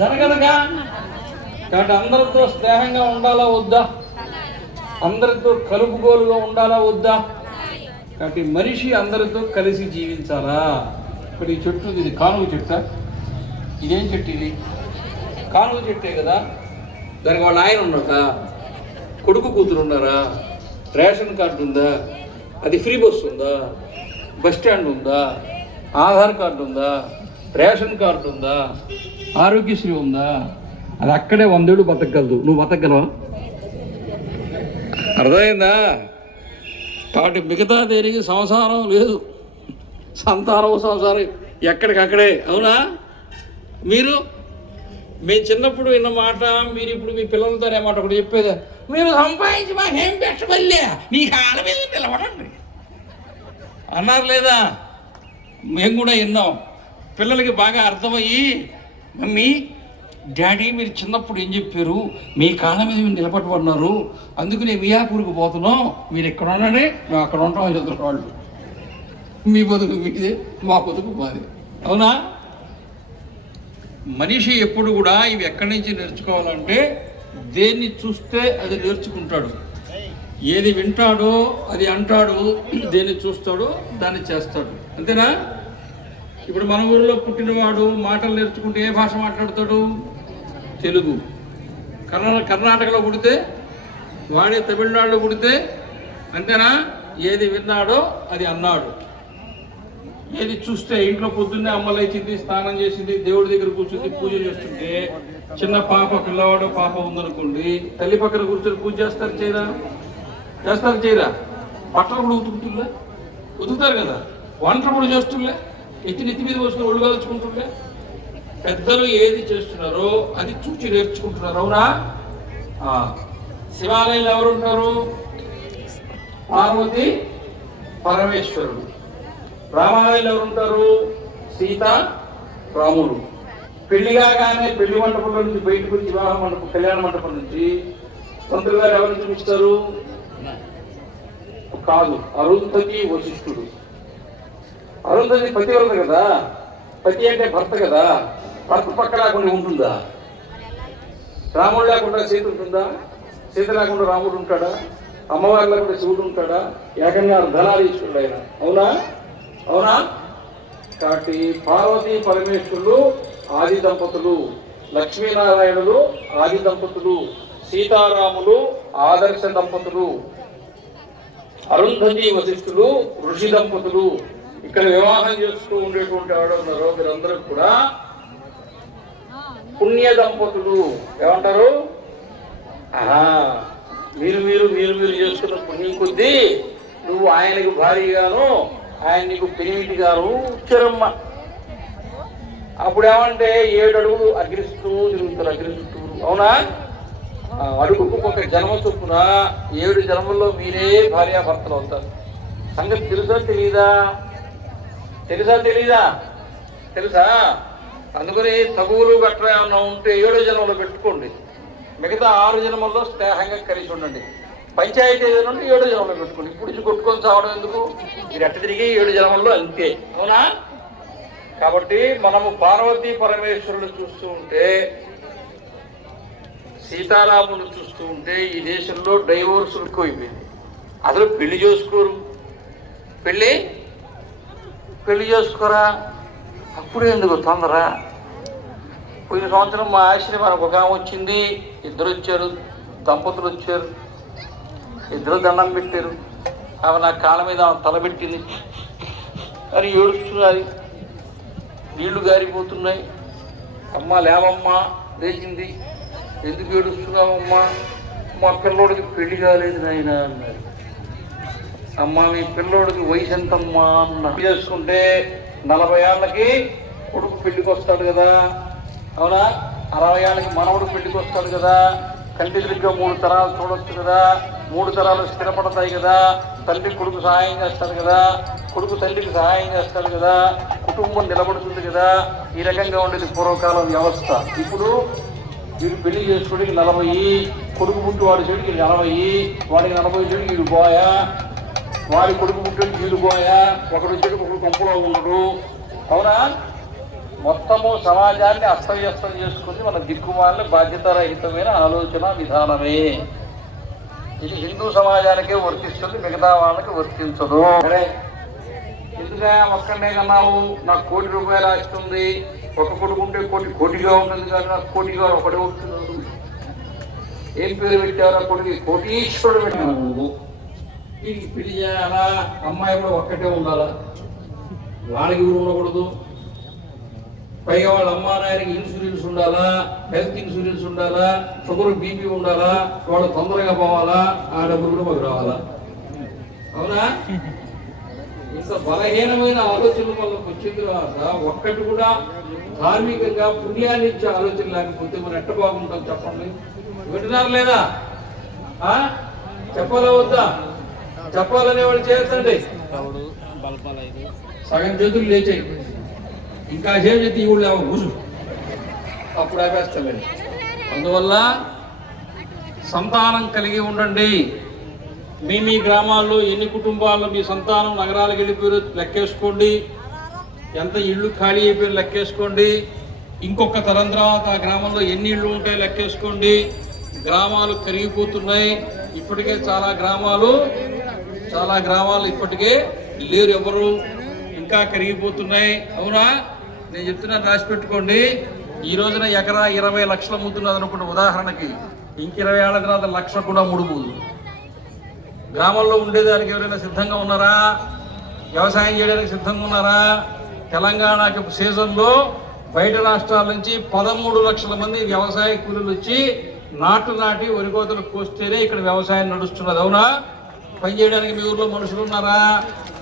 జరగదుగా. కాబట్టి అందరితో స్నేహంగా ఉండాలా వద్దా? అందరితో కలుపుగోలుగా ఉండాలా వద్దా? కాబట్టి మనిషి అందరితో కలిసి జీవించాలా. ఇప్పుడు ఈ చెట్టు, ఇది కానుగ చెట్ట. ఇదేం చెట్టు? ఇది కానుగ చెట్టే కదా. దానికి వాళ్ళ ఆయన ఉన్నాక కొడుకు కూతురు ఉన్నారా? రేషన్ కార్డు ఉందా? అది ఫ్రీ బస్ ఉందా? బస్ స్టాండ్ ఉందా? ఆధార్ కార్డు ఉందా? రేషన్ కార్డు ఉందా? ఆరోగ్యశ్రీ ఉందా? అది అక్కడే 100 ఏళ్ళు బతకగలదు. నువ్వు బతకగలవా? అర్థమైందా? కాబట్టి మిగతా దేనికి సంసారం లేదు, సంతానం సంసారం ఎక్కడికక్కడే. అవునా? మేము చిన్నప్పుడు విన్న మాట మీరు ఇప్పుడు మీ పిల్లలతో మాట కూడా చెప్పేదా? మీరు సంపాదించి మాకేం పెట్టవల్లే, మీ కాళ్ళ మీద నిలబడండి అన్నారు లేదా? మేము కూడా విన్నాం. పిల్లలకి బాగా అర్థమయ్యి, మమ్మీ డాడీ మీరు చిన్నప్పుడు ఏం చెప్పారు, మీ కాళ్ళ మీద మీరు నిలబడమన్నారు, అందుకనే మియాపూర్కి పోతున్నాం, మీరు ఎక్కడ ఉన్నాడే మేము అక్కడ ఉంటాం అని చెప్తున్నారు వాళ్ళు. మీ బతుకు మీదే, మా బతుకు మాదే. అవునా? మనిషి ఎప్పుడు కూడా ఇవి ఎక్కడి నుంచి నేర్చుకోవాలంటే దేన్ని చూస్తే అది నేర్చుకుంటాడు, ఏది వింటాడో అది అంటాడు, దేన్ని చూస్తాడో దాన్ని చేస్తాడు. అంతేనా? ఇప్పుడు మన ఊరిలో పుట్టినవాడు మాటలు నేర్చుకుంటే ఏ భాష మాట్లాడతాడు? తెలుగు. కర్ణాటకలో పుడితే వాడే తమిళనాడులో పుడితే అంతేనా? ఏది విన్నాడో అది అన్నాడు. ఏది చూస్తే ఇంట్లో పొద్దున్నే అమ్మ లేచింది, స్నానం చేసింది, దేవుడి దగ్గర కూర్చుంది, పూజ చేస్తుంటే చిన్న పాప, పిల్లవాడు పాప ఉందనుకోండి, తల్లి పక్కన కూర్చొని పూజ చేస్తారు చేయరా? బట్టలు కూడా ఉతుకుతారు కదా, వంటలు కూడా చేస్తుండే, నెత్తి మీద వచ్చిన ఒళ్ళు కలుచుకుంటుండే. పెద్దలు ఏది చేస్తున్నారో అది చూచి నేర్చుకుంటున్నారు. అవునా? శివాలయంలో ఎవరుంటారు? పార్వతి పరమేశ్వరుడు. రామాలయంలో ఎవరుంటారు? సీత రాముడు. పెళ్లి కాగానే పెళ్లి మండపంలో నుంచి బయటకు వచ్చి వివాహ మండపం, కళ్యాణ మండపం నుంచి పంతులు గారు ఎవరిని చూపిస్తారు? కాదు, అరుంధతి వశిష్ఠుడు. అరుంధతి పతివ్రత కదా, పతి అంటే భర్త కదా, భర్త పక్క లేకుండా ఉంటుందా? రాముడు లేకుండా సీత ఉంటుందా? సీత లేకుండా రాముడు ఉంటాడా? అమ్మవారి లేకుండా శివుడు ఉంటాడా? ఏకంగా ధనాధీశ్వరుడు ఆయన. అవునా? అవునా? కాబట్టి పార్వతీ పరమేశ్వరులు ఆది దంపతులు, లక్ష్మీనారాయణులు ఆది దంపతులు, సీతారాములు ఆదర్శ దంపతులు, అరుంధతి వశిష్ఠులు ఋషి దంపతులు. ఇక్కడ వివాహం చేస్తూ ఉండేటువంటి వాడు ఉన్నారు, వీరందరూ కూడా పుణ్య దంపతులు. ఏమంటారు? మీరు మీరు మీరు మీరు చేసుకున్న పుణ్యం కొద్దీ నువ్వు ఆయనకు భారీగాను ఆయన నీకు పెనిమిటిగాను ఇచ్చారమ్మ. అప్పుడేమంటే 7 అడుగులు అగ్రిస్తూ తిరుగుతారు, అగ్రిస్తూ. అవునా? అడుగుకు ఒక జన్మ చొప్పున 7 జన్మల్లో మీరే భార్యాభర్తలు అవుతారు. సంగతి తెలుసా తెలీదా? తెలుసా తెలీదా? తెలుసా? అందుకని తగువులు గట్రా ఏమన్నా ఉంటే 7వ జన్మలో పెట్టుకోండి, మిగతా 6 జన్మల్లో స్నేహంగా కలిసి ఉండండి. పంచాయతీ ఏదైనా ఉంటే 7వ జన్మలో పెట్టుకోండి. ఇప్పుడు కొట్టుకొని చావడం ఎందుకు? మీరు ఎట్ట తిరిగి 7 జన్మల్లో అంతే. అవునా? కాబట్టి మనము పార్వతీ పరమేశ్వరుడు చూస్తూ ఉంటే, సీతారాములు చూస్తూ ఉంటే ఈ దేశంలో డైవోర్సులు ఎక్కువైపోయింది. అసలు పెళ్లి చేసుకోరు. పెళ్లి చేసుకోరా? అప్పుడే ఎందుకు తొందర? పోయిన సంవత్సరం మా ఆశ్రమానికి ఒక ఆమె వచ్చింది, 2 వచ్చారు, దంపతులు వచ్చారు, 2 దండం పెట్టారు. ఆమె నా కాళ్ళ మీద తలబెట్టింది అని ఏడుస్తున్నది, నీళ్లు గారిపోతున్నాయి. అమ్మ లేవమ్మా, లేచింది. ఎందుకు ఏడుస్తున్నావమ్మా? మా పిల్లోడికి పెళ్లి కాలేదు నాయన అన్నారు. అమ్మ మీ పిల్లోడికి వయసు ఎంతమ్మా అన్న. చేసుకుంటే 40 ఏళ్ళకి కొడుకు పెళ్లికి వస్తాడు కదా. అవునా? 60 ఏళ్ళకి మనవడు పెళ్లికి వస్తాడు కదా. కంటి దగ్గర 3 తరాలు చూడొచ్చు కదా. 3 తరాలు స్థిరపడతాయి కదా. తల్లి కొడుకు సహాయం చేస్తాడు కదా, కొడుకు తల్లికి సహాయం చేస్తాడు కదా, కుటుంబం నిలబడుతుంది కదా. ఈ రకంగా ఉండేది పూర్వకాలం వ్యవస్థ. ఇప్పుడు వీడు పెళ్లి చేసుకోవడానికి 40, కొడుకు పుట్టి వాడి చెడికి 40, వాడికి 40 చెడికి వీడు పోయా, వాడి కొడుకు పుట్టేది వీడు పోయా, ఒకడు చెడు ఒకడు కొంపలో ఉండడు. అవునా? మొత్తము సమాజాన్ని అస్తవ్యస్తం చేసుకుని మన దిక్కుమాలని బాధ్యతారహితమైన ఆలోచన విధానమే. ఇది హిందూ సమాజానికే వర్తిస్తుంది, మిగతా వాళ్ళకి వర్తించదు. సరే, ఎందుకంటే ఒక్కడే కన్నావు, నాకు 1 కోటి రూపాయలు ఆస్తుంది, ఒక కొడుకు ఉంటే కోటిగా ఉంటుంది, కానీ నాకు కోటిగా ఒకటే ఉంటున్నాడు. ఏం పేరు పెట్టారు ఆ కొడుకు? కోటీశ్వరుడు పెట్టాను. నువ్వు వీడికి పెళ్లి చేయాలా? అమ్మాయి కూడా ఒక్కటే ఉండాలా? వాళ్ళకి ఊరు ఉండకూడదు. పైగా వాళ్ళ అమ్మా నాయనకి ఇన్సూరెన్స్ ఉండాలా, హెల్త్ ఇన్సూరెన్స్ ఉండాలా, షుగర్ బీపీ ఉండాలా, వాళ్ళు తొందరగా పోవాలా, ఆ డబ్బులు కూడా మాకు రావాలా. అవునా? ఇంత బలహీనమైన ఆలోచనలు వాళ్ళకి వచ్చిన తర్వాత ఒక్కటి కూడా ధార్మికంగా పుణ్యాన్ని ఇచ్చే ఆలోచన లేకపోతే మనం ఎట్ట బాగుంటాం చెప్పండి. వింటున్నారు లేదా? చెప్పాలా వద్దా? చెప్పాలనే వాళ్ళు చేస్తండి. సగం చేతులు లేచాయి, ఇంకా సేపు చేతి ఈ ఊళ్ళో కూర్చు, అప్పుడు ఆపేస్తామని. అందువల్ల సంతానం కలిగి ఉండండి. మీ గ్రామాల్లో ఎన్ని కుటుంబాల్లో మీ సంతానం నగరాలకు వెళ్ళిపోయారో లెక్కేసుకోండి, ఎంత ఇళ్ళు ఖాళీ అయిపోయారో లెక్కేసుకోండి, ఇంకొక తరం తర్వాత ఆ గ్రామంలో ఎన్ని ఇళ్ళు ఉంటాయో లెక్కేసుకోండి. గ్రామాలు కరిగిపోతున్నాయి. ఇప్పటికే చాలా గ్రామాలు ఇప్పటికే లేరు ఎవరు, ఇంకా కరిగిపోతున్నాయి. అవునా? నేను చెప్తున్నాను, రాసి పెట్టుకోండి. ఈ రోజున ఎకరా 20 లక్షల ముద్దున్నది అనుకుంటే ఉదాహరణకి, ఇంక 20 ఏళ్ల తర్వాత 1,00,000 కూడా ముడుపుదు. గ్రామంలో ఉండేదానికి ఎవరైనా సిద్ధంగా ఉన్నారా? వ్యవసాయం చేయడానికి సిద్ధంగా ఉన్నారా? తెలంగాణకి సీజన్లో బయట రాష్ట్రాల నుంచి 13 లక్షల మంది వ్యవసాయ కూలీలు వచ్చి నాటి వరి కోతలు కోస్తేనే ఇక్కడ వ్యవసాయం నడుస్తున్నది. అవునా? పని చేయడానికి మీ ఊర్లో మనుషులు ఉన్నారా?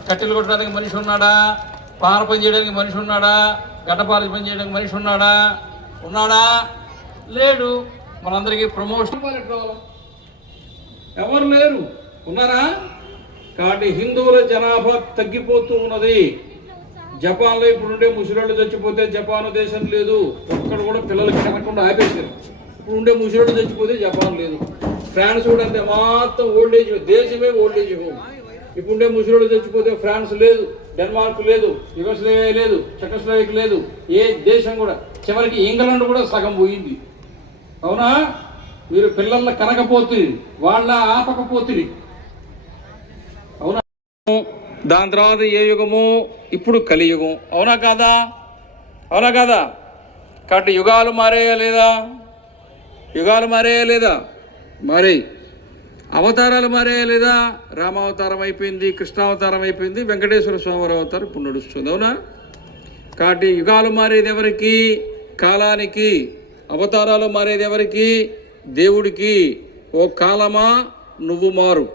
కట్టెలు కొట్టడానికి మనిషి ఉన్నాడా? పార పని చేయడానికి మనిషి ఉన్నాడా? గడ్డపాలి పని చేయడానికి మనిషి ఉన్నాడా? లేడు. మనందరికీ ప్రమోషన్ ఎవరు లేరు. ఉన్నారా? కాబట్టి హిందువుల జనాభా తగ్గిపోతూ ఉన్నది. జపాన్లో ఇప్పుడుండే ముసలోళ్ళు చచ్చిపోతే జపాన్ దేశం లేదు, ఒక్కడు కూడా పిల్లలకి కనకుండా ఆపేశారు. ఇప్పుడు ఉండే ముసలోళ్ళు చచ్చిపోతే జపాన్ లేదు. ఫ్రాన్స్ కూడా అంతే, మొత్తం ఓల్డేజ్ దేశమే ఓల్డేజ్ హోమ్. ఇప్పుడుండే ముసలోళ్ళు చచ్చిపోతే ఫ్రాన్స్ లేదు, డెన్మార్క్ లేదు, యుగోస్లేవియా లేదు, చెకోస్లోవేకియా లేదు, ఏ దేశం కూడా, చివరికి ఇంగ్లాండ్ కూడా సగం పోయింది. అవునా? మీరు పిల్లల కనకపోతుంది, వాళ్ళ ఆపకపోతుంది. అవునా? దాని తర్వాత ఏ యుగము? ఇప్పుడు కలియుగం. అవునా కాదా? అవునా కాదా? కాబట్టి యుగాలు మారాయా లేదా? యుగాలు మారాయా లేదా? మరి అవతారాలు మారాయా లేదా? రామావతారం అయిపోయింది, కృష్ణావతారం అయిపోయింది, వెంకటేశ్వర స్వామి అవతారం ఇప్పుడు నడుస్తుంది. అవునా? కాబట్టి యుగాలు మారేది ఎవరికి? కాలానికి. అవతారాలు మారేది ఎవరికి? దేవుడికి. ఓ కాలమా నువ్వు మారు,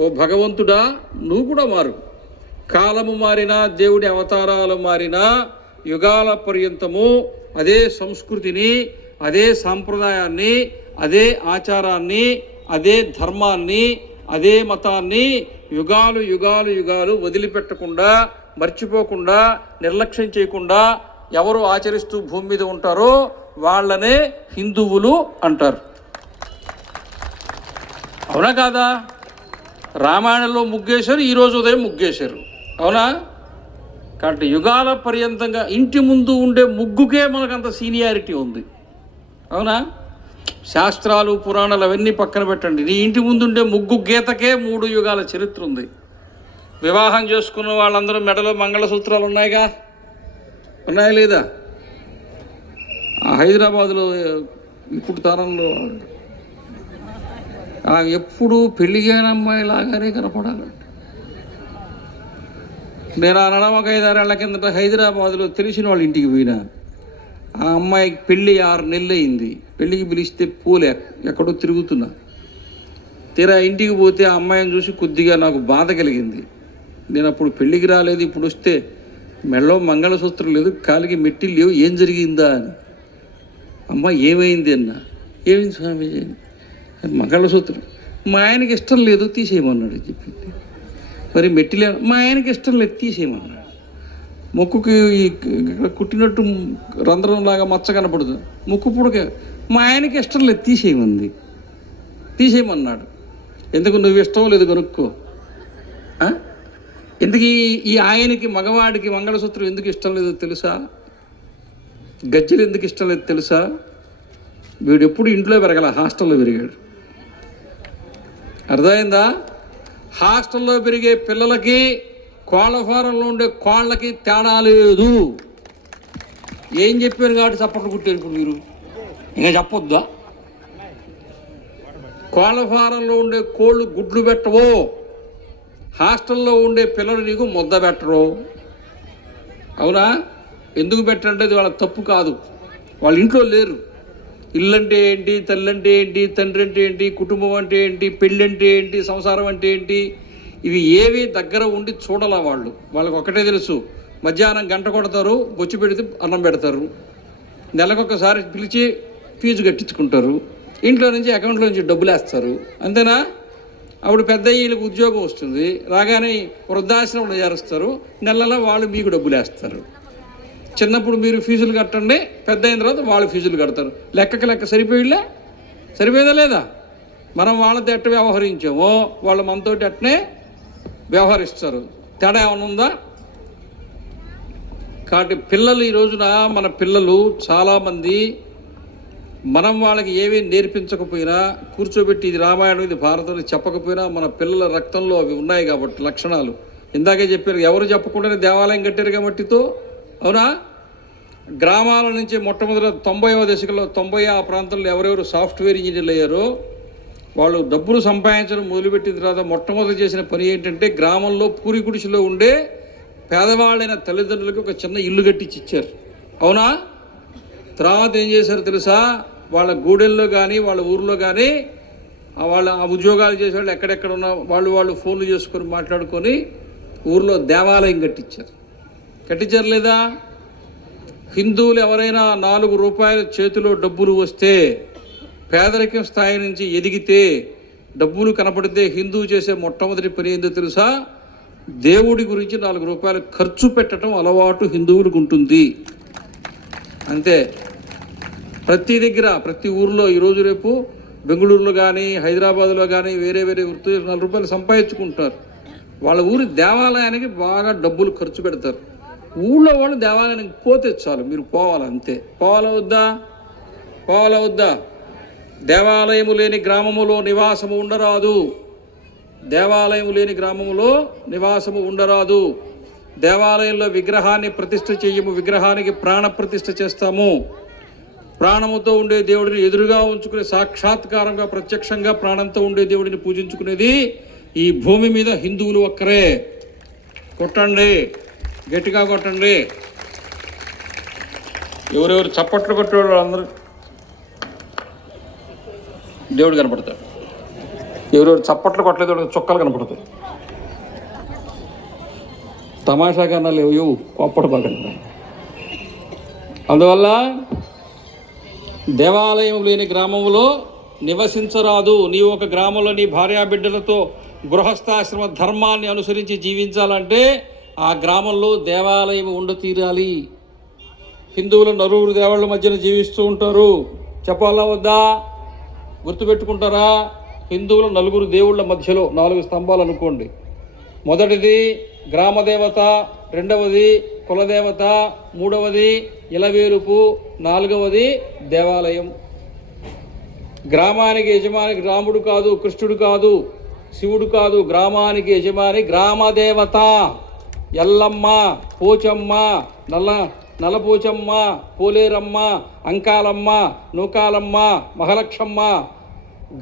ఓ భగవంతుడా నువ్వు కూడా మారు. కాలము మారినా, దేవుడి అవతారాలు మారినా, యుగాల పర్యంతము అదే సంస్కృతిని, అదే సాంప్రదాయాన్ని, అదే ఆచారాన్ని, అదే ధర్మాన్ని, అదే మతాన్ని యుగాలు యుగాలు యుగాలు వదిలిపెట్టకుండా, మర్చిపోకుండా, నిర్లక్ష్యం చేయకుండా ఎవరు ఆచరిస్తూ భూమి మీద ఉంటారో వాళ్ళనే హిందువులు అంటారు. అవునా కాదా? రామాయణంలో ముగ్గేశారు, ఈరోజు ఉదయం ముగ్గేశారు. అవునా? కాబట్టి యుగాల పర్యంతంగా ఇంటి ముందు ఉండే ముగ్గుకే మనకంత సీనియారిటీ ఉంది. అవునా? శాస్త్రాలు, పురాణాలు అవన్నీ పక్కన పెట్టండి, నీ ఇంటి ముందుండే ముగ్గు గీతకే 3 యుగాల చరిత్ర ఉంది. వివాహం చేసుకున్న వాళ్ళందరూ మెడలో మంగళసూత్రాలు ఉన్నాయిగా, ఉన్నాయా లేదా? హైదరాబాదులో ఇప్పుడు తరంలో ఎప్పుడు పెళ్ళిగైన అమ్మాయి లాగానే కనపడాలంట. నేను ఆ నడమక 5-6 ఏళ్ల కిందట హైదరాబాదులో తెలిసిన వాళ్ళ ఇంటికి పోయినా. ఆ అమ్మాయికి పెళ్ళి 6 నెలలు అయింది. పెళ్ళికి పిలిస్తే పోలే, ఎక్కడో తిరుగుతున్నా. తీరా ఇంటికి పోతే ఆ అమ్మాయిని చూసి కొద్దిగా నాకు బాధ కలిగింది. నేను అప్పుడు పెళ్ళికి రాలేదు, ఇప్పుడు వస్తే మెడలో మంగళసూత్రం లేదు, కాలికి మెట్టిలు లేవు, ఏం జరిగిందా అని. అమ్మ ఏమైంది అన్న. ఏమైంది స్వామి? మంగళసూత్రం మా ఆయనకి ఇష్టం లేదు, తీసేయమన్నాడు చెప్పింది. మరి మెట్టిలే, మా ఆయనకి ఇష్టం లేదు, తీసేయమన్నాడు. ముక్కుకి ఇక్కడ కుట్టినట్టు రంధ్రంలాగా మచ్చ కనపడుతుంది, ముక్కు పుడక, మా ఆయనకి ఇష్టం లేదు, తీసేయమన్నాడు. ఎందుకు? నువ్వు ఇష్టం లేదు కనుక్కో. ఎందుకు ఈ ఆయనకి, మగవాడికి మంగళసూత్రం ఎందుకు ఇష్టం లేదో తెలుసా? గజ్జలు ఎందుకు ఇష్టం లేదు తెలుసా? వీడు ఎప్పుడు ఇంట్లో పెరగల, హాస్టల్లో పెరిగాడు. అర్థమైందా? హాస్టల్లో పెరిగే పిల్లలకి కోళ్ళ ఫారంలో ఉండే కోళ్ళకి తేడా లేదు. ఏం చెప్పారు కాబట్టి చప్పట్లు కుట్టారు ఇప్పుడు మీరు, ఇంకా చెప్పొద్దా? కోళ్ళ ఫారంలో ఉండే కోళ్ళు గుడ్లు పెట్టవో, హాస్టల్లో ఉండే పిల్లలు నీకు ముద్ద పెట్టరు. అవునా? ఎందుకు పెట్టంటే అది వాళ్ళ తప్పు కాదు, వాళ్ళ ఇంట్లో లేరు. ఇల్లు అంటే ఏంటి, తల్లి అంటే ఏంటి, తండ్రి అంటే ఏంటి, కుటుంబం అంటే ఏంటి, పెళ్ళి అంటే ఏంటి, సంసారం అంటే ఏంటి, ఇవి ఏవి దగ్గర ఉండి చూడాల వాళ్ళకి ఒకటే తెలుసు. మధ్యాహ్నం గంట కొడతారు, బొచ్చి పెడితే అన్నం పెడతారు, నెలకొకసారి పిలిచి ఫీజు కట్టించుకుంటారు, ఇంట్లో నుంచి అకౌంట్లో నుంచి డబ్బులు వేస్తారు. అంతేనా? అప్పుడు పెద్ద వీళ్ళకి ఉద్యోగం వస్తుంది, రాగానే వృద్ధాశ్రమంలో చేరుస్తారు, నెలలో వాళ్ళు మీకు డబ్బులు వేస్తారు. చిన్నప్పుడు మీరు ఫీజులు కట్టండి, పెద్ద అయిన తర్వాత వాళ్ళు ఫీజులు కడతారు. లెక్క సరిపోయిందా లేదా? మనం వాళ్ళతో ఎట్ట వ్యవహరించామో వాళ్ళు మనతోటి అట్నే వ్యవహరిస్తారు. తేడా ఏమైనా ఉందా? కాబట్టి పిల్లలు ఈ రోజున, మన పిల్లలు చాలామంది మనం వాళ్ళకి ఏమీ నేర్పించకపోయినా, కూర్చోబెట్టి ఇది రామాయణం ఇది భారతం చెప్పకపోయినా, మన పిల్లల రక్తంలో అవి ఉన్నాయి కాబట్టి లక్షణాలు. ఇందాకే చెప్పారు, ఎవరు చెప్పకుండానే దేవాలయం కట్టారుగా మట్టితో. అవునా? గ్రామాల నుంచి మొట్టమొదటి 90వ దశకంలో 90 ఆ ప్రాంతంలో ఎవరెవరు సాఫ్ట్వేర్ ఇంజనీర్లు అయ్యారో వాళ్ళు డబ్బులు సంపాదించడం మొదలుపెట్టిన తర్వాత మొట్టమొదటి చేసిన పని ఏంటంటే, గ్రామంలో పూరి గుడిసెలో ఉండే పేదవాళ్ళైన తల్లిదండ్రులకి ఒక చిన్న ఇల్లు కట్టించి ఇచ్చారు. అవునా? తర్వాత ఏం చేశారు తెలుసా? వాళ్ళ గూడెల్లో కానీ వాళ్ళ ఊర్లో కానీ వాళ్ళ ఉద్యోగాలు చేసేవాళ్ళు ఎక్కడెక్కడ ఉన్న వాళ్ళు ఫోన్లు చేసుకొని మాట్లాడుకొని ఊర్లో దేవాలయం కట్టించారు లేదా? హిందువులు ఎవరైనా 4 రూపాయల చేతిలో డబ్బులు వస్తే, పేదరికం స్థాయి నుంచి ఎదిగితే, డబ్బులు కనపడితే హిందువు చేసే మొట్టమొదటి పని ఏందో తెలుసా? దేవుడి గురించి 4 రూపాయలు ఖర్చు పెట్టడం అలవాటు హిందువులకు ఉంటుంది. అంతే. ప్రతి దగ్గర, ప్రతి ఊర్లో ఈరోజు రేపు బెంగళూరులో కానీ హైదరాబాద్లో కానీ వేరే వేరే వృత్తి 4 రూపాయలు సంపాదించుకుంటారు. వాళ్ళ ఊరి దేవాలయానికి బాగా డబ్బులు ఖర్చు పెడతారు. ఊళ్ళో వాళ్ళు దేవాలయానికి పోతే చాలు, మీరు పోవాలి అంతే. పోవాలా వద్దా? దేవాలయము లేని గ్రామములో నివాసము ఉండరాదు. దేవాలయము లేని గ్రామములో నివాసము ఉండరాదు. దేవాలయంలో విగ్రహాన్ని ప్రతిష్ఠ చేయము, విగ్రహానికి ప్రాణ ప్రతిష్ఠ చేస్తాము. ప్రాణముతో ఉండే దేవుడిని ఎదురుగా ఉంచుకునే సాక్షాత్కారంగా ప్రత్యక్షంగా ప్రాణంతో ఉండే దేవుడిని పూజించుకునేది ఈ భూమి మీద హిందువులు ఒక్కరే. కొట్టండి, గట్టిగా కొట్టండి. ఎవరెవరు చప్పట్లు కొట్టేవాళ్ళు అందరూ దేవుడు కనపడతాడు. ఎవరెవరు చప్పట్లు కొట్టలేదు చొక్కాలు కనపడతాయి. తమాషా కన్నా లేవు, కోప్పటి బాగా. అందువల్ల దేవాలయం లేని గ్రామంలో నివసించరాదు. నీవు ఒక గ్రామంలో నీ భార్యాబిడ్డలతో గృహస్థాశ్రమ ధర్మాన్ని అనుసరించి జీవించాలంటే ఆ గ్రామంలో దేవాలయం తీరాలి. హిందువులు నలుగురు దేవాళ్ళ మధ్యన జీవిస్తూ ఉంటారు. చెప్పాలా వద్దా? గుర్తుపెట్టుకుంటారా? హిందువులు 4 దేవుళ్ళ మధ్యలో 4 స్తంభాలు అనుకోండి. మొదటిది గ్రామదేవత, రెండవది కులదేవత, మూడవది ఇలవేలుపు, 4వది దేవాలయం. గ్రామానికి యజమాని రాముడు కాదు, కృష్ణుడు కాదు, శివుడు కాదు. గ్రామానికి యజమాని గ్రామదేవత. ఎల్లమ్మ, పోచమ్మ, నల్లపోచమ్మ, పోలేరమ్మ, అంకాలమ్మ, నూకాలమ్మ, మహాలక్ష్మమ్మ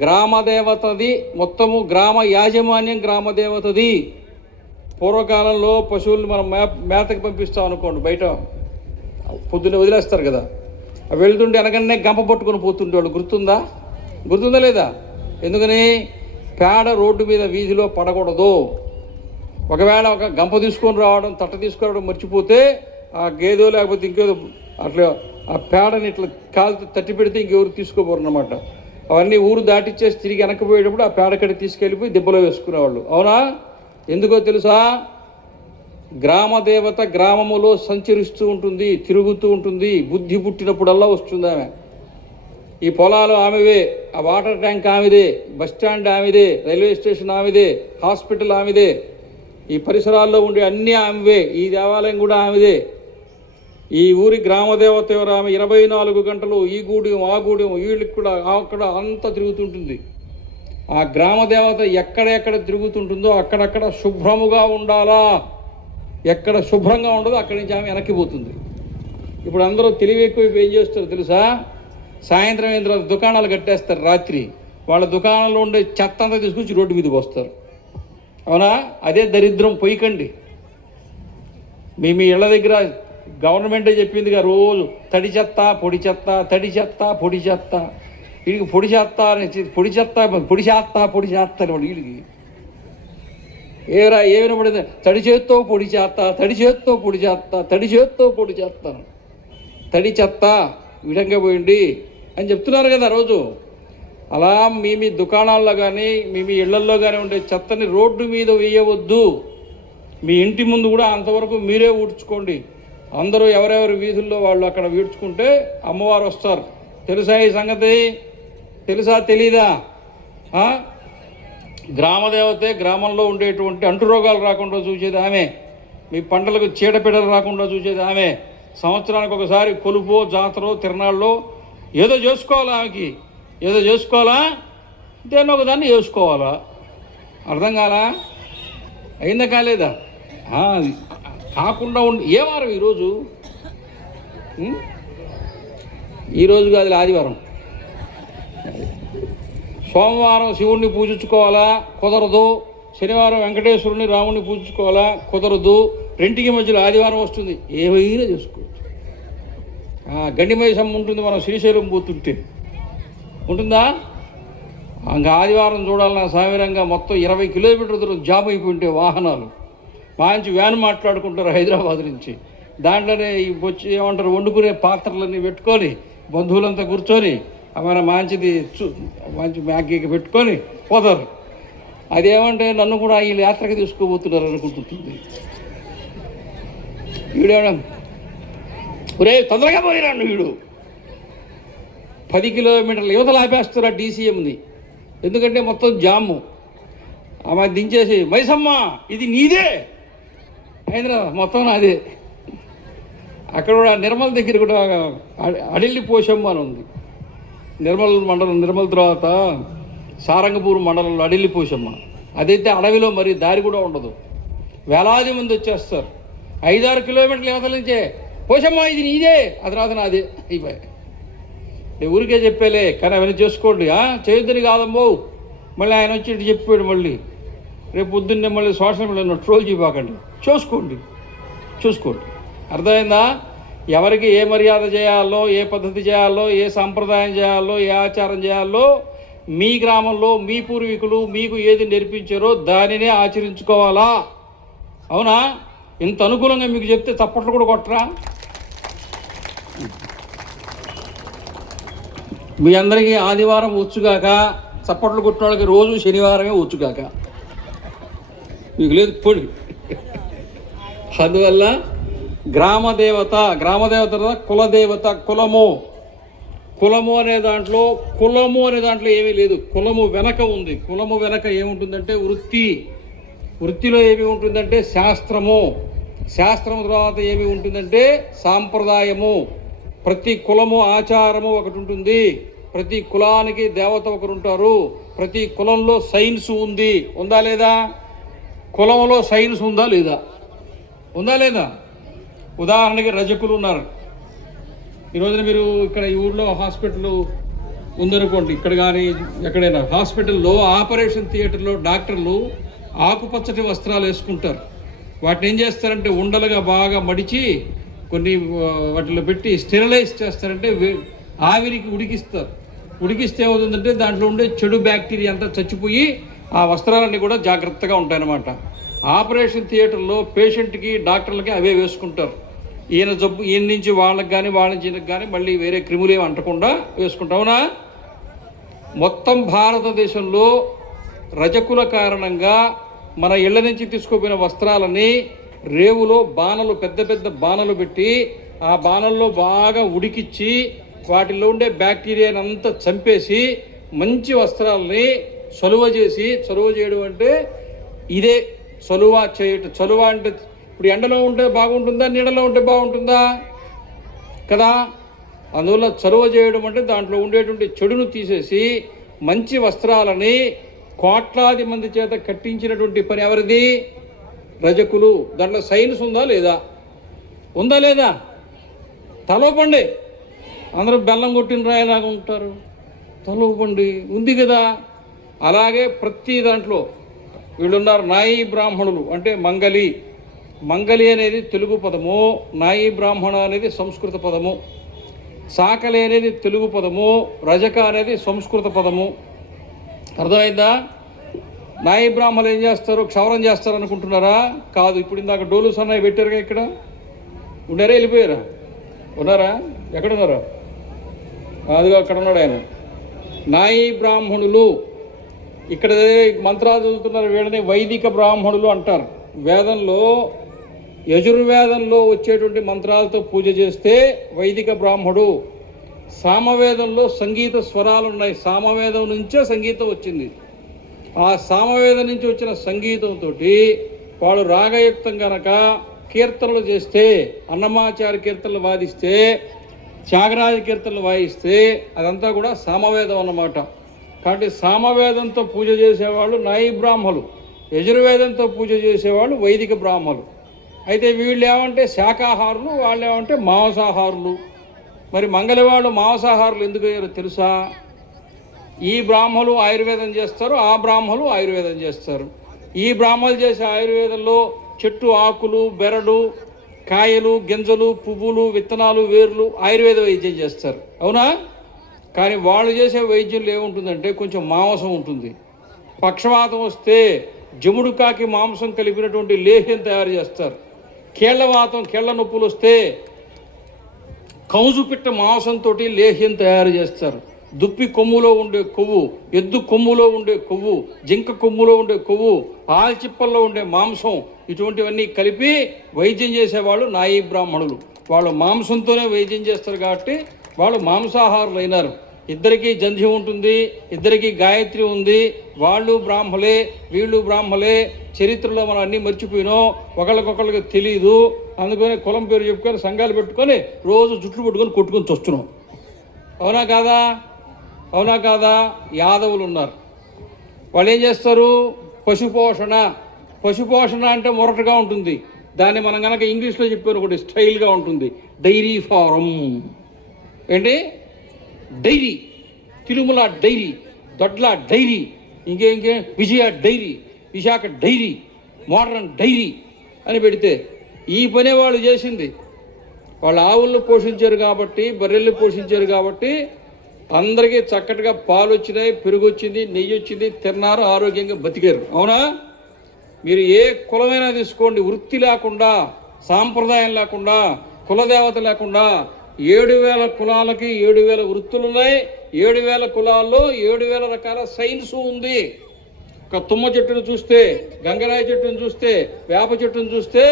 గ్రామదేవతది. మొత్తము గ్రామ యాజమాన్యం గ్రామదేవతది. పూర్వకాలంలో పశువుల్ని మనం మేతకి పంపిస్తాం అనుకోండి, బయట పొద్దున్నే వదిలేస్తారు కదా, వెళ్తుంటే వెనకనే గంప పట్టుకొని పోతుండేవాళ్ళు. గుర్తుందా లేదా? ఎందుకని? పేడ రోడ్డు మీద వీధిలో పడకూడదు. ఒకవేళ ఒక గంప తీసుకొని రావడం, తట్ట తీసుకురావడం మర్చిపోతే ఆ గేదో లేకపోతే ఇంకేదో అట్లా ఆ పేడని ఇట్లా కాలుతో తట్టి పెడితే ఇంకెవరు తీసుకోపోరు అన్నమాట. అవన్నీ ఊరు దాటిచ్చేసి తిరిగి వెనక్కిపోయేటప్పుడు ఆ పేడకడి తీసుకెళ్ళిపోయి దెబ్బలో వేసుకునేవాళ్ళు. అవునా? ఎందుకో తెలుసా? గ్రామదేవత గ్రామములో సంచరిస్తూ ఉంటుంది, తిరుగుతూ ఉంటుంది. బుద్ధి పుట్టినప్పుడల్లా వస్తుంది ఆమె. ఈ పొలాలు ఆమెవే, ఆ వాటర్ ట్యాంక్ ఆమెదే, బస్టాండ్ ఆమెదే, రైల్వే స్టేషన్ ఆమెదే, హాస్పిటల్ ఆమెదే, ఈ పరిసరాల్లో ఉండే అన్నీ ఆమెవే. ఈ దేవాలయం కూడా ఆమెదే. ఈ ఊరి గ్రామదేవత ఎవరు? ఆమె 24 గంటలు ఈ గూడెం ఆ గూడెం వీళ్ళకి కూడా అక్కడ అంతా తిరుగుతుంటుంది. ఆ గ్రామదేవత ఎక్కడెక్కడ తిరుగుతుంటుందో అక్కడక్కడ శుభ్రముగా ఉండాలా. ఎక్కడ శుభ్రంగా ఉండదో అక్కడి నుంచి ఆమె వెనక్కిపోతుంది. ఇప్పుడు అందరూ తెలివి ఎక్కువ ఏం చేస్తారు తెలుసా? సాయంత్రం అయిన తర్వాత దుకాణాలు కట్టేస్తారు. రాత్రి వాళ్ళ దుకాణంలో ఉండే చెత్త అంతా తీసుకొచ్చి రోడ్డు మీదకి వస్తారు. అవునా? అదే దరిద్రం. పోయికండి. మీ ఇళ్ళ దగ్గర గవర్నమెంటే చెప్పిందిగా, రోజు తడి చెత్త పొడి చెత్త, తడి చెత్త పొడి చెత్త. వీడికి పొడి చెత్త పొడి చేస్తా అని వాడు వీడికి ఏమైనా పడింది? తడి చేత్తో పొడి చేస్తా, తడి చేత్తో పొడి చేస్తా, తడి చేత్తో పొడి చేస్తాను. తడి చెత్త విధంగా పోయింది అని చెప్తున్నారు కదా రోజు. అలా మీ దుకాణాల్లో కానీ మీ ఇళ్లల్లో కానీ ఉండే చెత్తని రోడ్డు మీద వేయవద్దు. మీ ఇంటి ముందు కూడా అంతవరకు మీరే ఊడ్చుకోండి. అందరూ ఎవరెవరి వీధుల్లో వాళ్ళు అక్కడ వీడ్చుకుంటే అమ్మవారు వస్తారు. తెలుసా ఈ సంగతి? తెలుసా తెలీదా? గ్రామదేవతే గ్రామంలో ఉండేటువంటి అంటురోగాలు రాకుండా చూసేది ఆమె. మీ పంటలకు చీడపీడలు రాకుండా చూసేది ఆమె. సంవత్సరానికి ఒకసారి కొలుపో జాతరో తిరణాల్లో ఏదో చేసుకోవాలా, ఆమెకి ఏదో చేసుకోవాలా, దేన్నో ఒకదాన్ని చేసుకోవాలా. అర్థం కాలా? అయిందా కాలేదా? కాకుండా ఏ వారం ఈరోజు? ఈరోజు కాదు, ఆదివారం. సోమవారం శివుణ్ణి పూజించుకోవాలా? కుదరదు. శనివారం వెంకటేశ్వరుని రాముడిని పూజించుకోవాలా? కుదరదు. రెంటికి మధ్యలో ఆదివారం వస్తుంది, ఏమైనా చేసుకోవచ్చు. గండిమయసం ఉంటుంది. మనం శ్రీశైలం పోతుంటే ఉంటుందా? ఇంకా ఆదివారం చూడాలన్నా సామిరంగా మొత్తం 20 కిలోమీటర్ల దూరం జామ్ అయిపోయింటే వాహనాలు మంచి వ్యాన్ మాట్లాడుకుంటారు హైదరాబాద్ నుంచి. దాంట్లోనే వచ్చి ఏమంటారు, వండుకునే పాత్రలన్నీ పెట్టుకొని బంధువులంతా కూర్చొని మన మంచిది మంచి మ్యాగీకి పెట్టుకొని పోతారు. అదేమంటే నన్ను కూడా వీళ్ళు యాత్రకి తీసుకోబోతున్నారు అనుకుంటుంటుంది. వీడు ఒరే తొందరగా పోయిరాడు, వీడు 10 కిలోమీటర్ల యువతలు ఆపేస్తారు ఆ డీసీఎంని. ఎందుకంటే మొత్తం జాము. ఆమె దించేసి మైసమ్మ ఇది నీదే హైదరాబాద్ మొత్తం నాదే. అక్కడ కూడా నిర్మల్ దగ్గర కూడా అడిల్లి పోషమ్మ అని ఉంది. నిర్మల్ మండలం, నిర్మల్ తర్వాత సారంగపూర్ మండలంలో అడిల్లి పోషమ్మ. అదైతే అడవిలో మరి దారి కూడా ఉండదు. వేలాది మంది వచ్చేస్తారు. 5-6 కిలోమీటర్ల యువతల నుంచే పోషమ్మ ఇది నీదే, అది రాదు నాదే అయిపోయి. ఊరికే చెప్పేలే కానీ అవన్నీ చేసుకోండి. చేయొద్దని కాదమ్మో. మళ్ళీ ఆయన వచ్చి ఇటు చెప్పాడు. మళ్ళీ రేపు పొద్దున్నే మళ్ళీ సోషల్ మీడియాలో ట్రోల్ చేయబాకండి. చూసుకోండి. అర్థమైందా? ఎవరికి ఏ మర్యాద చేయాలో, ఏ పద్ధతి చేయాలో, ఏ సాంప్రదాయం చేయాలో, ఏ ఆచారం చేయాలో మీ గ్రామంలో మీ పూర్వీకులు మీకు ఏది నేర్పించారో దానినే ఆచరించుకోవాలా. అవునా? ఇంత అనుకూలంగా మీకు చెప్తే చప్పట్లు కూడా కొట్టరా? మీ అందరికీ ఆదివారం వచ్చుగాక, చప్పట్లు కొట్టిన వాళ్ళకి రోజు శనివారమే వచ్చుగాక. మీకు లేదు పొడి. అందువల్ల గ్రామదేవత కులదేవత. కులము అనే దాంట్లో ఏమీ లేదు. కులము వెనక ఉంది. కులము వెనక ఏముంటుందంటే వృత్తిలో ఏమి ఉంటుందంటే శాస్త్రము తర్వాత ఏమి ఉంటుందంటే సాంప్రదాయము. ప్రతి కులము ఆచారము ఒకటి ఉంటుంది. ప్రతి కులానికి దేవత ఒకరు ఉంటారు. ప్రతి కులంలో సైన్స్ ఉంది. ఉందా లేదా? కులంలో సైన్స్ ఉందా లేదా? ఉదాహరణకి రజకులు ఉన్నారు. ఈరోజున మీరు ఇక్కడ ఈ ఊళ్ళో హాస్పిటల్ ఉందనుకోండి, ఇక్కడ కానీ ఎక్కడైనా హాస్పిటల్లో ఆపరేషన్ థియేటర్లో డాక్టర్లు ఆకుపచ్చటి వస్త్రాలు వేసుకుంటారు. వాటిని ఏం చేస్తారంటే ఉండలుగా బాగా మడిచి కొన్ని వాటిలో పెట్టి స్టెరిలైజ్ చేస్తారంటే ఆవిరికి ఉడికిస్తే ఏమవుతుందంటే దాంట్లో ఉండే చెడు బ్యాక్టీరియా అంతా చచ్చిపోయి ఆ వస్త్రాలన్నీ కూడా జాగ్రత్తగా ఉంటాయన్నమాట. ఆపరేషన్ థియేటర్లో పేషెంట్కి డాక్టర్లకి అవే వేసుకుంటారు. ఈయన నుంచి వాళ్ళకి కానీ వాళ్ళ నుంచి ఈయనకి కానీ మళ్ళీ వేరే క్రిములు ఏమి అంటకుండా వేసుకుంటాం. అవునా? మొత్తం భారతదేశంలో రజకుల కారణంగా మన ఇళ్ల నుంచి తీసుకుపోయిన వస్త్రాలని రేవులో పెద్ద బాణలు పెట్టి ఆ బాణల్లో బాగా ఉడికిచ్చి వాటిలో ఉండే బ్యాక్టీరియాని అంతా చంపేసి మంచి వస్త్రాలని చలువ చేయడం అంటే ఇదే చలువ చేయటం. చలువ అంటే ఇప్పుడు ఎండలో ఉంటే బాగుంటుందా, నీడలో ఉంటే బాగుంటుందా కదా? అందువల్ల చలువ చేయడం అంటే దాంట్లో ఉండేటువంటి చెడును తీసేసి మంచి వస్త్రాలని కోట్లాది మంది చేత కట్టించినటువంటి పని ఎవరిది? రజకులు. దాంట్లో సైన్స్ ఉందా లేదా? తలోపండి. అందరూ బెల్లం కొట్టిన రాయలాగా ఉంటారు. తలోపండి ఉంది కదా. అలాగే ప్రతి దాంట్లో వీళ్ళున్నారు నాయీ బ్రాహ్మణులు అంటే మంగలి అనేది తెలుగు పదము, నాయీ బ్రాహ్మణ అనేది సంస్కృత పదము, సాకలి అనేది తెలుగు పదము, రజక అనేది సంస్కృత పదము. అర్థమైందా? నాయీ బ్రాహ్మణులు ఏం చేస్తారు? క్షవరం చేస్తారు అనుకుంటున్నారా? కాదు. ఇప్పుడు ఇందాక డోలు సన్నాయి పెట్టారుగా. ఇక్కడ ఉన్నారా? వెళ్ళిపోయారా? ఉన్నారా? ఎక్కడున్నారా? అదిగో అక్కడ ఉన్నాడు ఆయన. నాయీ బ్రాహ్మణులు. ఇక్కడ మంత్రాలు చదువుతున్నారు. వీళ్ళని వైదిక బ్రాహ్మణులు అంటారు. వేదంలో యజుర్వేదంలో వచ్చేటువంటి మంత్రాలతో పూజ చేస్తే వైదిక బ్రాహ్మడు. సామవేదంలో సంగీత స్వరాలు ఉన్నాయి. సామవేదం నుంచే సంగీతం వచ్చింది. ఆ సామవేదం నుంచి వచ్చిన సంగీతంతో వాడు రాగయుక్తం కనుక కీర్తనలు చేస్తే, అన్నమాచార్య కీర్తనలు వాదిస్తే, త్యాగరాజ కీర్తనలు వాయిస్తే అదంతా కూడా సామవేదం అన్నమాట. కాబట్టి సామవేదంతో పూజ చేసేవాళ్ళు నాయీ బ్రాహ్మలు, యజుర్వేదంతో పూజ చేసేవాళ్ళు వైదిక బ్రాహ్మలు. అయితే వీళ్ళు ఏమంటే శాకాహారులు, వాళ్ళు ఏమంటే మాంసాహారులు. మరి మంగళి వాళ్ళు మాంసాహారులు ఎందుకు అయ్యారో తెలుసా? ఈ బ్రాహ్మలు ఆయుర్వేదం చేస్తారు, ఆ బ్రాహ్మలు ఆయుర్వేదం చేస్తారు. ఈ బ్రాహ్మలు చేసే ఆయుర్వేదంలో చెట్టు ఆకులు, బెరడు, కాయలు, గింజలు, పువ్వులు, విత్తనాలు, వేర్లు ఆయుర్వేద వైద్యం చేస్తారు. అవునా? కానీ వాళ్ళు చేసే వైద్యంలో ఏముంటుందంటే కొంచెం మాంసం ఉంటుంది. పక్షవాతం వస్తే జముడు కాకి మాంసం కలిపినటువంటి లేహ్యం తయారు చేస్తారు. కీళ్ల నొప్పులు వస్తే కౌజు పిట్ట మాంసంతో లేహ్యం తయారు చేస్తారు. దుప్పి కొమ్ములో ఉండే కొవ్వు, ఎద్దు కొమ్ములో ఉండే కొవ్వు, జింక కొమ్ములో ఉండే కొవ్వు, ఆల్చిప్పల్లో ఉండే మాంసం, ఇటువంటివన్నీ కలిపి వైద్యం చేసేవాళ్ళు నాయీ బ్రాహ్మణులు. వాళ్ళు మాంసంతోనే వైద్యం చేస్తారు కాబట్టి వాళ్ళు మాంసాహారులు అయినారు. ఇద్దరికీ జంధ్యం ఉంటుంది, ఇద్దరికీ గాయత్రి ఉంది. వాళ్ళు బ్రాహ్మలే, వీళ్ళు బ్రాహ్మలే. చరిత్రలో మనం అన్నీ మర్చిపోయినాం, ఒకళ్ళకొకళ్ళకి తెలీదు. అందుకని కులం పేరు చెప్పుకొని సంఘాలు పెట్టుకొని రోజు జుట్లు పట్టుకొని కొట్టుకొని చస్తున్నాం. అవునా కాదా? అవునా కాదా? యాదవులు ఉన్నారు, వాళ్ళు ఏం చేస్తారు? పశుపోషణ. పశుపోషణ అంటే మొరటగా ఉంటుంది. దాన్ని మనం కనుక ఇంగ్లీష్లో చెప్పారు ఒకటి స్టైల్గా ఉంటుంది, డైరీ ఫారం. ఏంటి? Dairy. Tirumala dairy, Dodla dairy, ఇంకే Vijaya dairy, Visakha dairy, modern dairy అని పెడితే ఈ పనే వాళ్ళు చేసింది. వాళ్ళు ఆవులను పోషించారు కాబట్టి, బర్రెల్ని పోషించారు కాబట్టి అందరికీ చక్కటిగా పాలు వచ్చినాయి, పెరుగు వచ్చింది, నెయ్యి వచ్చింది, తిన్నారు, ఆరోగ్యంగా బతికారు. అవునా? మీరు ఏ కులమైనా తీసుకోండి, వృత్తి లేకుండా, సాంప్రదాయం లేకుండా, కులదేవత లేకుండా 7,000 కులాలకి 7,000 వృత్తులు ఉన్నాయి. 7,000 కులాల్లో 7,000 రకాల సైన్స్ ఉంది. ఒక తుమ్మ చెట్టును చూస్తే, గంగరాయి చెట్టును చూస్తే, వేప చెట్టును చూస్తే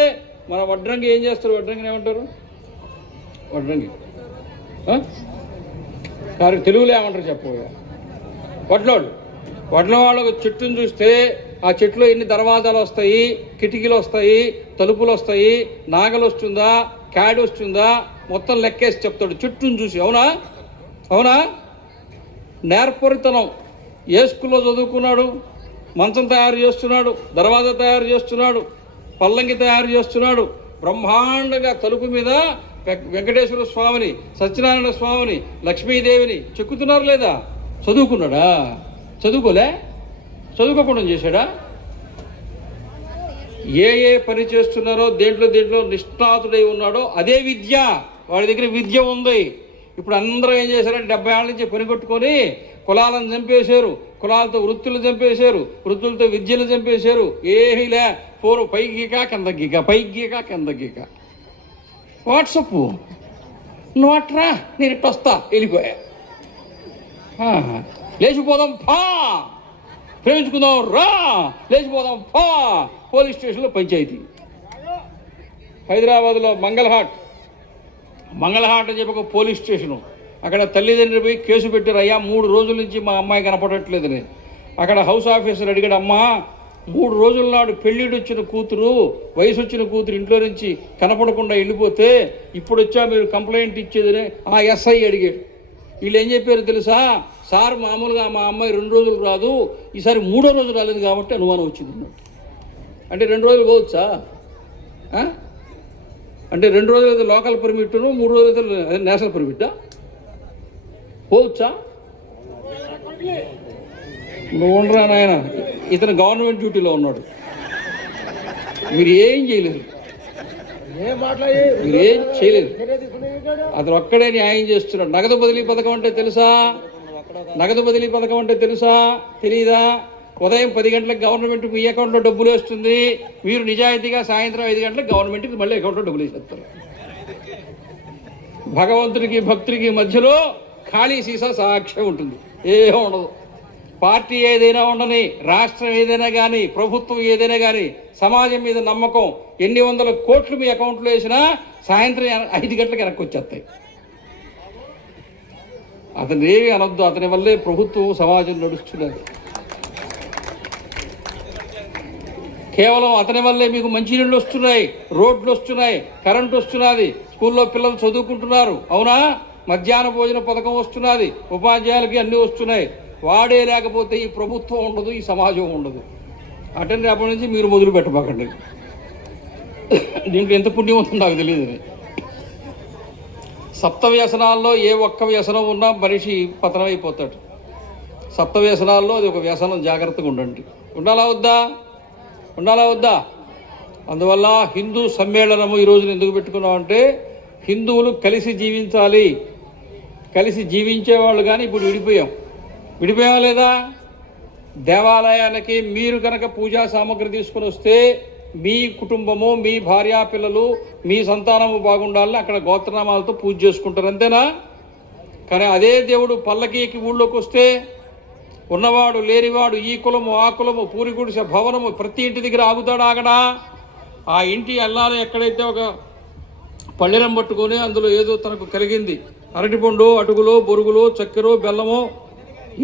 మన వడ్రంగి ఏం చేస్తారు? వడ్రంగిని ఏమంటారు? వడ్రంగి కానీ తెలుగులో ఏమంటారు చెప్పబోయా? వడ్ల వాళ్ళకు చెట్టును చూస్తే ఆ చెట్టులో ఎన్ని దర్వాజాలు వస్తాయి, కిటికీలు వస్తాయి, తలుపులు వస్తాయి, నాగలు వస్తుందా, క్యాడ్ వస్తుందా, మొత్తం లెక్కేసి చెప్తాడు చెట్టును చూసి. అవునా? అవునా? నేర్పరితనం. ఏ స్కూల్లో చదువుకున్నాడు? మంచం తయారు చేస్తున్నాడు, దర్వాజా తయారు చేస్తున్నాడు, పల్లంకి తయారు చేస్తున్నాడు. బ్రహ్మాండంగా తలుపు మీద వెంకటేశ్వర స్వామిని, సత్యనారాయణ స్వామిని, లక్ష్మీదేవిని చెక్కుతున్నారు లేదా? చదువుకున్నాడా? చదువుకోలే? చదువుకోకుండా చేశాడా? ఏ పని చేస్తున్నారో దేంట్లో నిష్ణాతుడై ఉన్నాడో అదే విద్య. వాడి దగ్గర విద్య ఉంది. ఇప్పుడు అందరూ ఏం చేశారంటే 70 ఏళ్ళ నుంచి పని కొట్టుకొని కులాలను చంపేశారు, కులాలతో వృత్తులు చంపేశారు, వృత్తులతో విద్యలు చంపేశారు. ఏమిలే, ఫోన్ పైకి గీక కింద గీక, పైకి గీక కింద గీక. వాట్సప్ నువ్వు అట్రా, నేను ఇట్టు వస్తా, వెళ్ళిపోయా, లేచిపోదాం ఫా, ప్రేమించుకుందాం రా, లేచిపోదాం ఫా. పోలీస్ స్టేషన్లో పంచాయతీ. హైదరాబాద్లో మంగళహాట్ అని చెప్పి ఒక పోలీస్ స్టేషను. అక్కడ తల్లిదండ్రులు పోయి కేసు పెట్టారు. అయ్యా 3 రోజుల నుంచి మా అమ్మాయి కనపడట్లేదని. అక్కడ హౌస్ ఆఫీసర్ అడిగాడు, అమ్మా 3 రోజుల నాడు పెళ్ళిడు వచ్చిన కూతురు, వయసు వచ్చిన కూతురు ఇంట్లో నుంచి కనపడకుండా వెళ్ళిపోతే ఇప్పుడు వచ్చా మీరు కంప్లైంట్ ఇచ్చేదని ఆ ఎస్ఐ అడిగాడు. వీళ్ళు ఏం చెప్పారు తెలుసా? సార్ మామూలుగా మా అమ్మాయి 2 రోజులు రాదు, ఈసారి 3వ రోజు రాలేదు కాబట్టి అనుమానం వచ్చింది. అంటే 2 రోజులు పోవచ్చా? అంటే 2 రోజులు అయితే లోకల్ పర్మిట్ను, 3 రోజులు అయితే నేషనల్ పర్మిట్టా? పోవచ్చా? నువ్వు ఉండరా నాయన, ఇతను గవర్నమెంట్ డ్యూటీలో ఉన్నాడు, మీరు ఏం చేయలేరు, మీరేం చేయలేరు. అతను ఒక్కడే న్యాయం చేస్తున్నాడు. నగదు బదిలీ పథకం అంటే తెలుసా? నగదు బదిలీ పథకం అంటే తెలుసా? తెలీదా? ఉదయం 10 గంటలకు గవర్నమెంట్ మీ అకౌంట్లో డబ్బులు వేస్తుంది, మీరు నిజాయితీగా సాయంత్రం 5 గంటలకు గవర్నమెంట్కి మళ్ళీ అకౌంట్లో డబ్బులు వేసేస్తారు. భగవంతుడికి భక్తుడికి మధ్యలో ఖాళీ సీసా సాక్ష్యం ఉంటుంది, ఏమీ ఉండదు. పార్టీ ఏదైనా ఉండని, రాష్ట్రం ఏదైనా కానీ, ప్రభుత్వం ఏదైనా కానీ, సమాజం మీద నమ్మకం, ఎన్ని వందల కోట్లు మీ అకౌంట్లో వేసినా సాయంత్రం 5 గంటలకు వెనక్కి వచ్చేస్తాయి. అతను ఏమి అనొద్దు, అతని వల్లే ప్రభుత్వం సమాజం నడుస్తున్నది. కేవలం అతని వల్లే మీకు మంచినీళ్ళు వస్తున్నాయి, రోడ్లు వస్తున్నాయి, కరెంటు వస్తున్నది, స్కూల్లో పిల్లలు చదువుకుంటున్నారు. అవునా? మధ్యాహ్న భోజన పథకం వస్తున్నది, ఉపాధ్యాయులకి అన్నీ వస్తున్నాయి. వాడే లేకపోతే ఈ ప్రభుత్వం ఉండదు, ఈ సమాజం ఉండదు. అటెండ్ అప్పటి నుంచి మీరు మొదలు పెట్టబాకండి. దీంట్లో ఎంత పుణ్యం ఉంటుందో నాకు తెలియదు. 7 వ్యసనాల్లో ఏ ఒక్క వ్యసనం ఉన్నా మనిషి పతనం అయిపోతాడు. 7 వ్యసనాల్లో అది ఒక వ్యసనం, జాగ్రత్తగా ఉండండి. ఉండాలా వద్దా? అందువల్ల హిందూ సమ్మేళనము ఈ రోజున ఎందుకు పెట్టుకున్నామంటే హిందువులు కలిసి జీవించాలి. కలిసి జీవించేవాళ్ళు కానీ ఇప్పుడు విడిపోయాం లేదా? దేవాలయానికి మీరు కనుక పూజా సామాగ్రి తీసుకుని వస్తే మీ కుటుంబము, మీ భార్యా పిల్లలు, మీ సంతానము బాగుండాలని అక్కడ గోత్రనామాలతో పూజ చేసుకుంటారు, అంతేనా? కానీ అదే దేవుడు పల్లకీకి ఊళ్ళోకి వస్తే ఉన్నవాడు లేనివాడు, ఈ కులము ఆ కులము, పూరి గుడిసె భవనము, ప్రతి ఇంటి దగ్గర ఆగడా? ఆ ఇంటి అల్లాలు ఎక్కడైతే ఒక పళ్ళెరం పట్టుకొని అందులో ఏదో తనకు కలిగింది, అరటిపండు, అటుకులు, బొరుగులు, చక్కెర, బెల్లము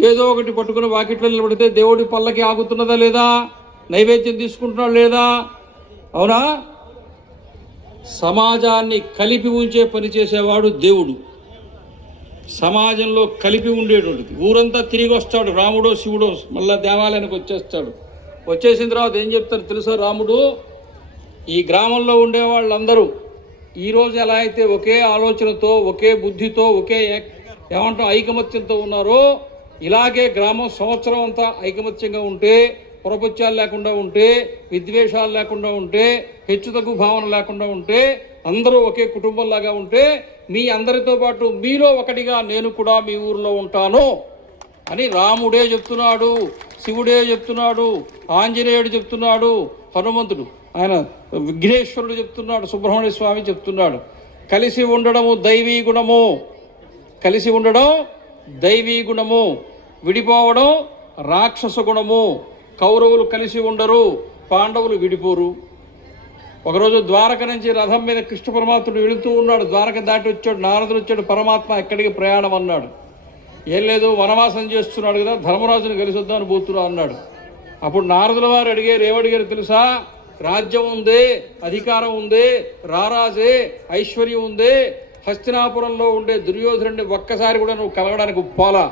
ఏదో ఒకటి పట్టుకుని వాకిట్లో నిలబడితే దేవుడి పల్లకి ఆగుతున్నదా లేదా? నైవేద్యం తీసుకుంటున్నాడు లేదా? అవునా? సమాజాన్ని కలిపి ఉంచే పని చేసేవాడు దేవుడు. సమాజంలో కలిపి ఉండేటువంటిది. ఊరంతా తిరిగి వస్తాడు రాముడో శివుడో, మళ్ళీ దేవాలయానికి వచ్చేస్తాడు. వచ్చేసిన తర్వాత ఏం చెప్తారు తెలుసా? రాముడు ఈ గ్రామంలో ఉండే వాళ్ళందరూ ఈరోజు ఎలా అయితే ఒకే ఆలోచనతో, ఒకే బుద్ధితో, ఒకే ఏమంటాం ఐకమత్యంతో ఉన్నారో, ఇలాగే గ్రామం సంవత్సరం అంతా ఐకమత్యంగా ఉంటే, పొరపత్యాలు లేకుండా ఉంటే, విద్వేషాలు లేకుండా ఉంటే, హెచ్చుతగ్గు భావన లేకుండా ఉంటే, అందరూ ఒకే కుటుంబంలాగా ఉంటే, మీ అందరితో పాటు మీలో ఒకటిగా నేను కూడా మీ ఊరిలో ఉంటాను అని రాముడే చెప్తున్నాడు, శివుడే చెప్తున్నాడు, ఆంజనేయుడు చెప్తున్నాడు, హనుమంతుడు, ఆయన విఘ్నేశ్వరుడు చెప్తున్నాడు, సుబ్రహ్మణ్య స్వామి చెప్తున్నాడు. కలిసి ఉండడము దైవీ గుణము, కలిసి ఉండడం దైవీ గుణము, విడిపోవడం రాక్షస గుణము. కౌరవులు కలిసి ఉండరు, పాండవులు విడిపోరు. ఒకరోజు ద్వారక నుంచి రథం మీద కృష్ణ పరమాత్ముడు వెళుతూ ఉన్నాడు. ద్వారక దాటి వచ్చాడు, నారదుడు వచ్చాడు, పరమాత్మ ఎక్కడికి ప్రయాణం అన్నాడు. ఏం లేదు, వనవాసం చేస్తున్నాడు కదా, ధర్మరాజుని కలిసి వద్దామని పోతున్నా అన్నాడు. అప్పుడు నారదుల వారు అడిగారు, ఏమడిగారు తెలుసా? రాజ్యం ఉంది, అధికారం ఉంది, రారాజే, ఐశ్వర్యం ఉంది, హస్తినాపురంలో ఉండే దుర్యోధనుడిని ఒక్కసారి కూడా నువ్వు కలగడానికి పోలా.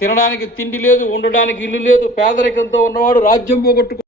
తినడానికి తిండి లేదు, ఉండడానికి ఇల్లు లేదు, పేదరికంతో ఉన్నవాడు రాజ్యం పోగొట్టుకు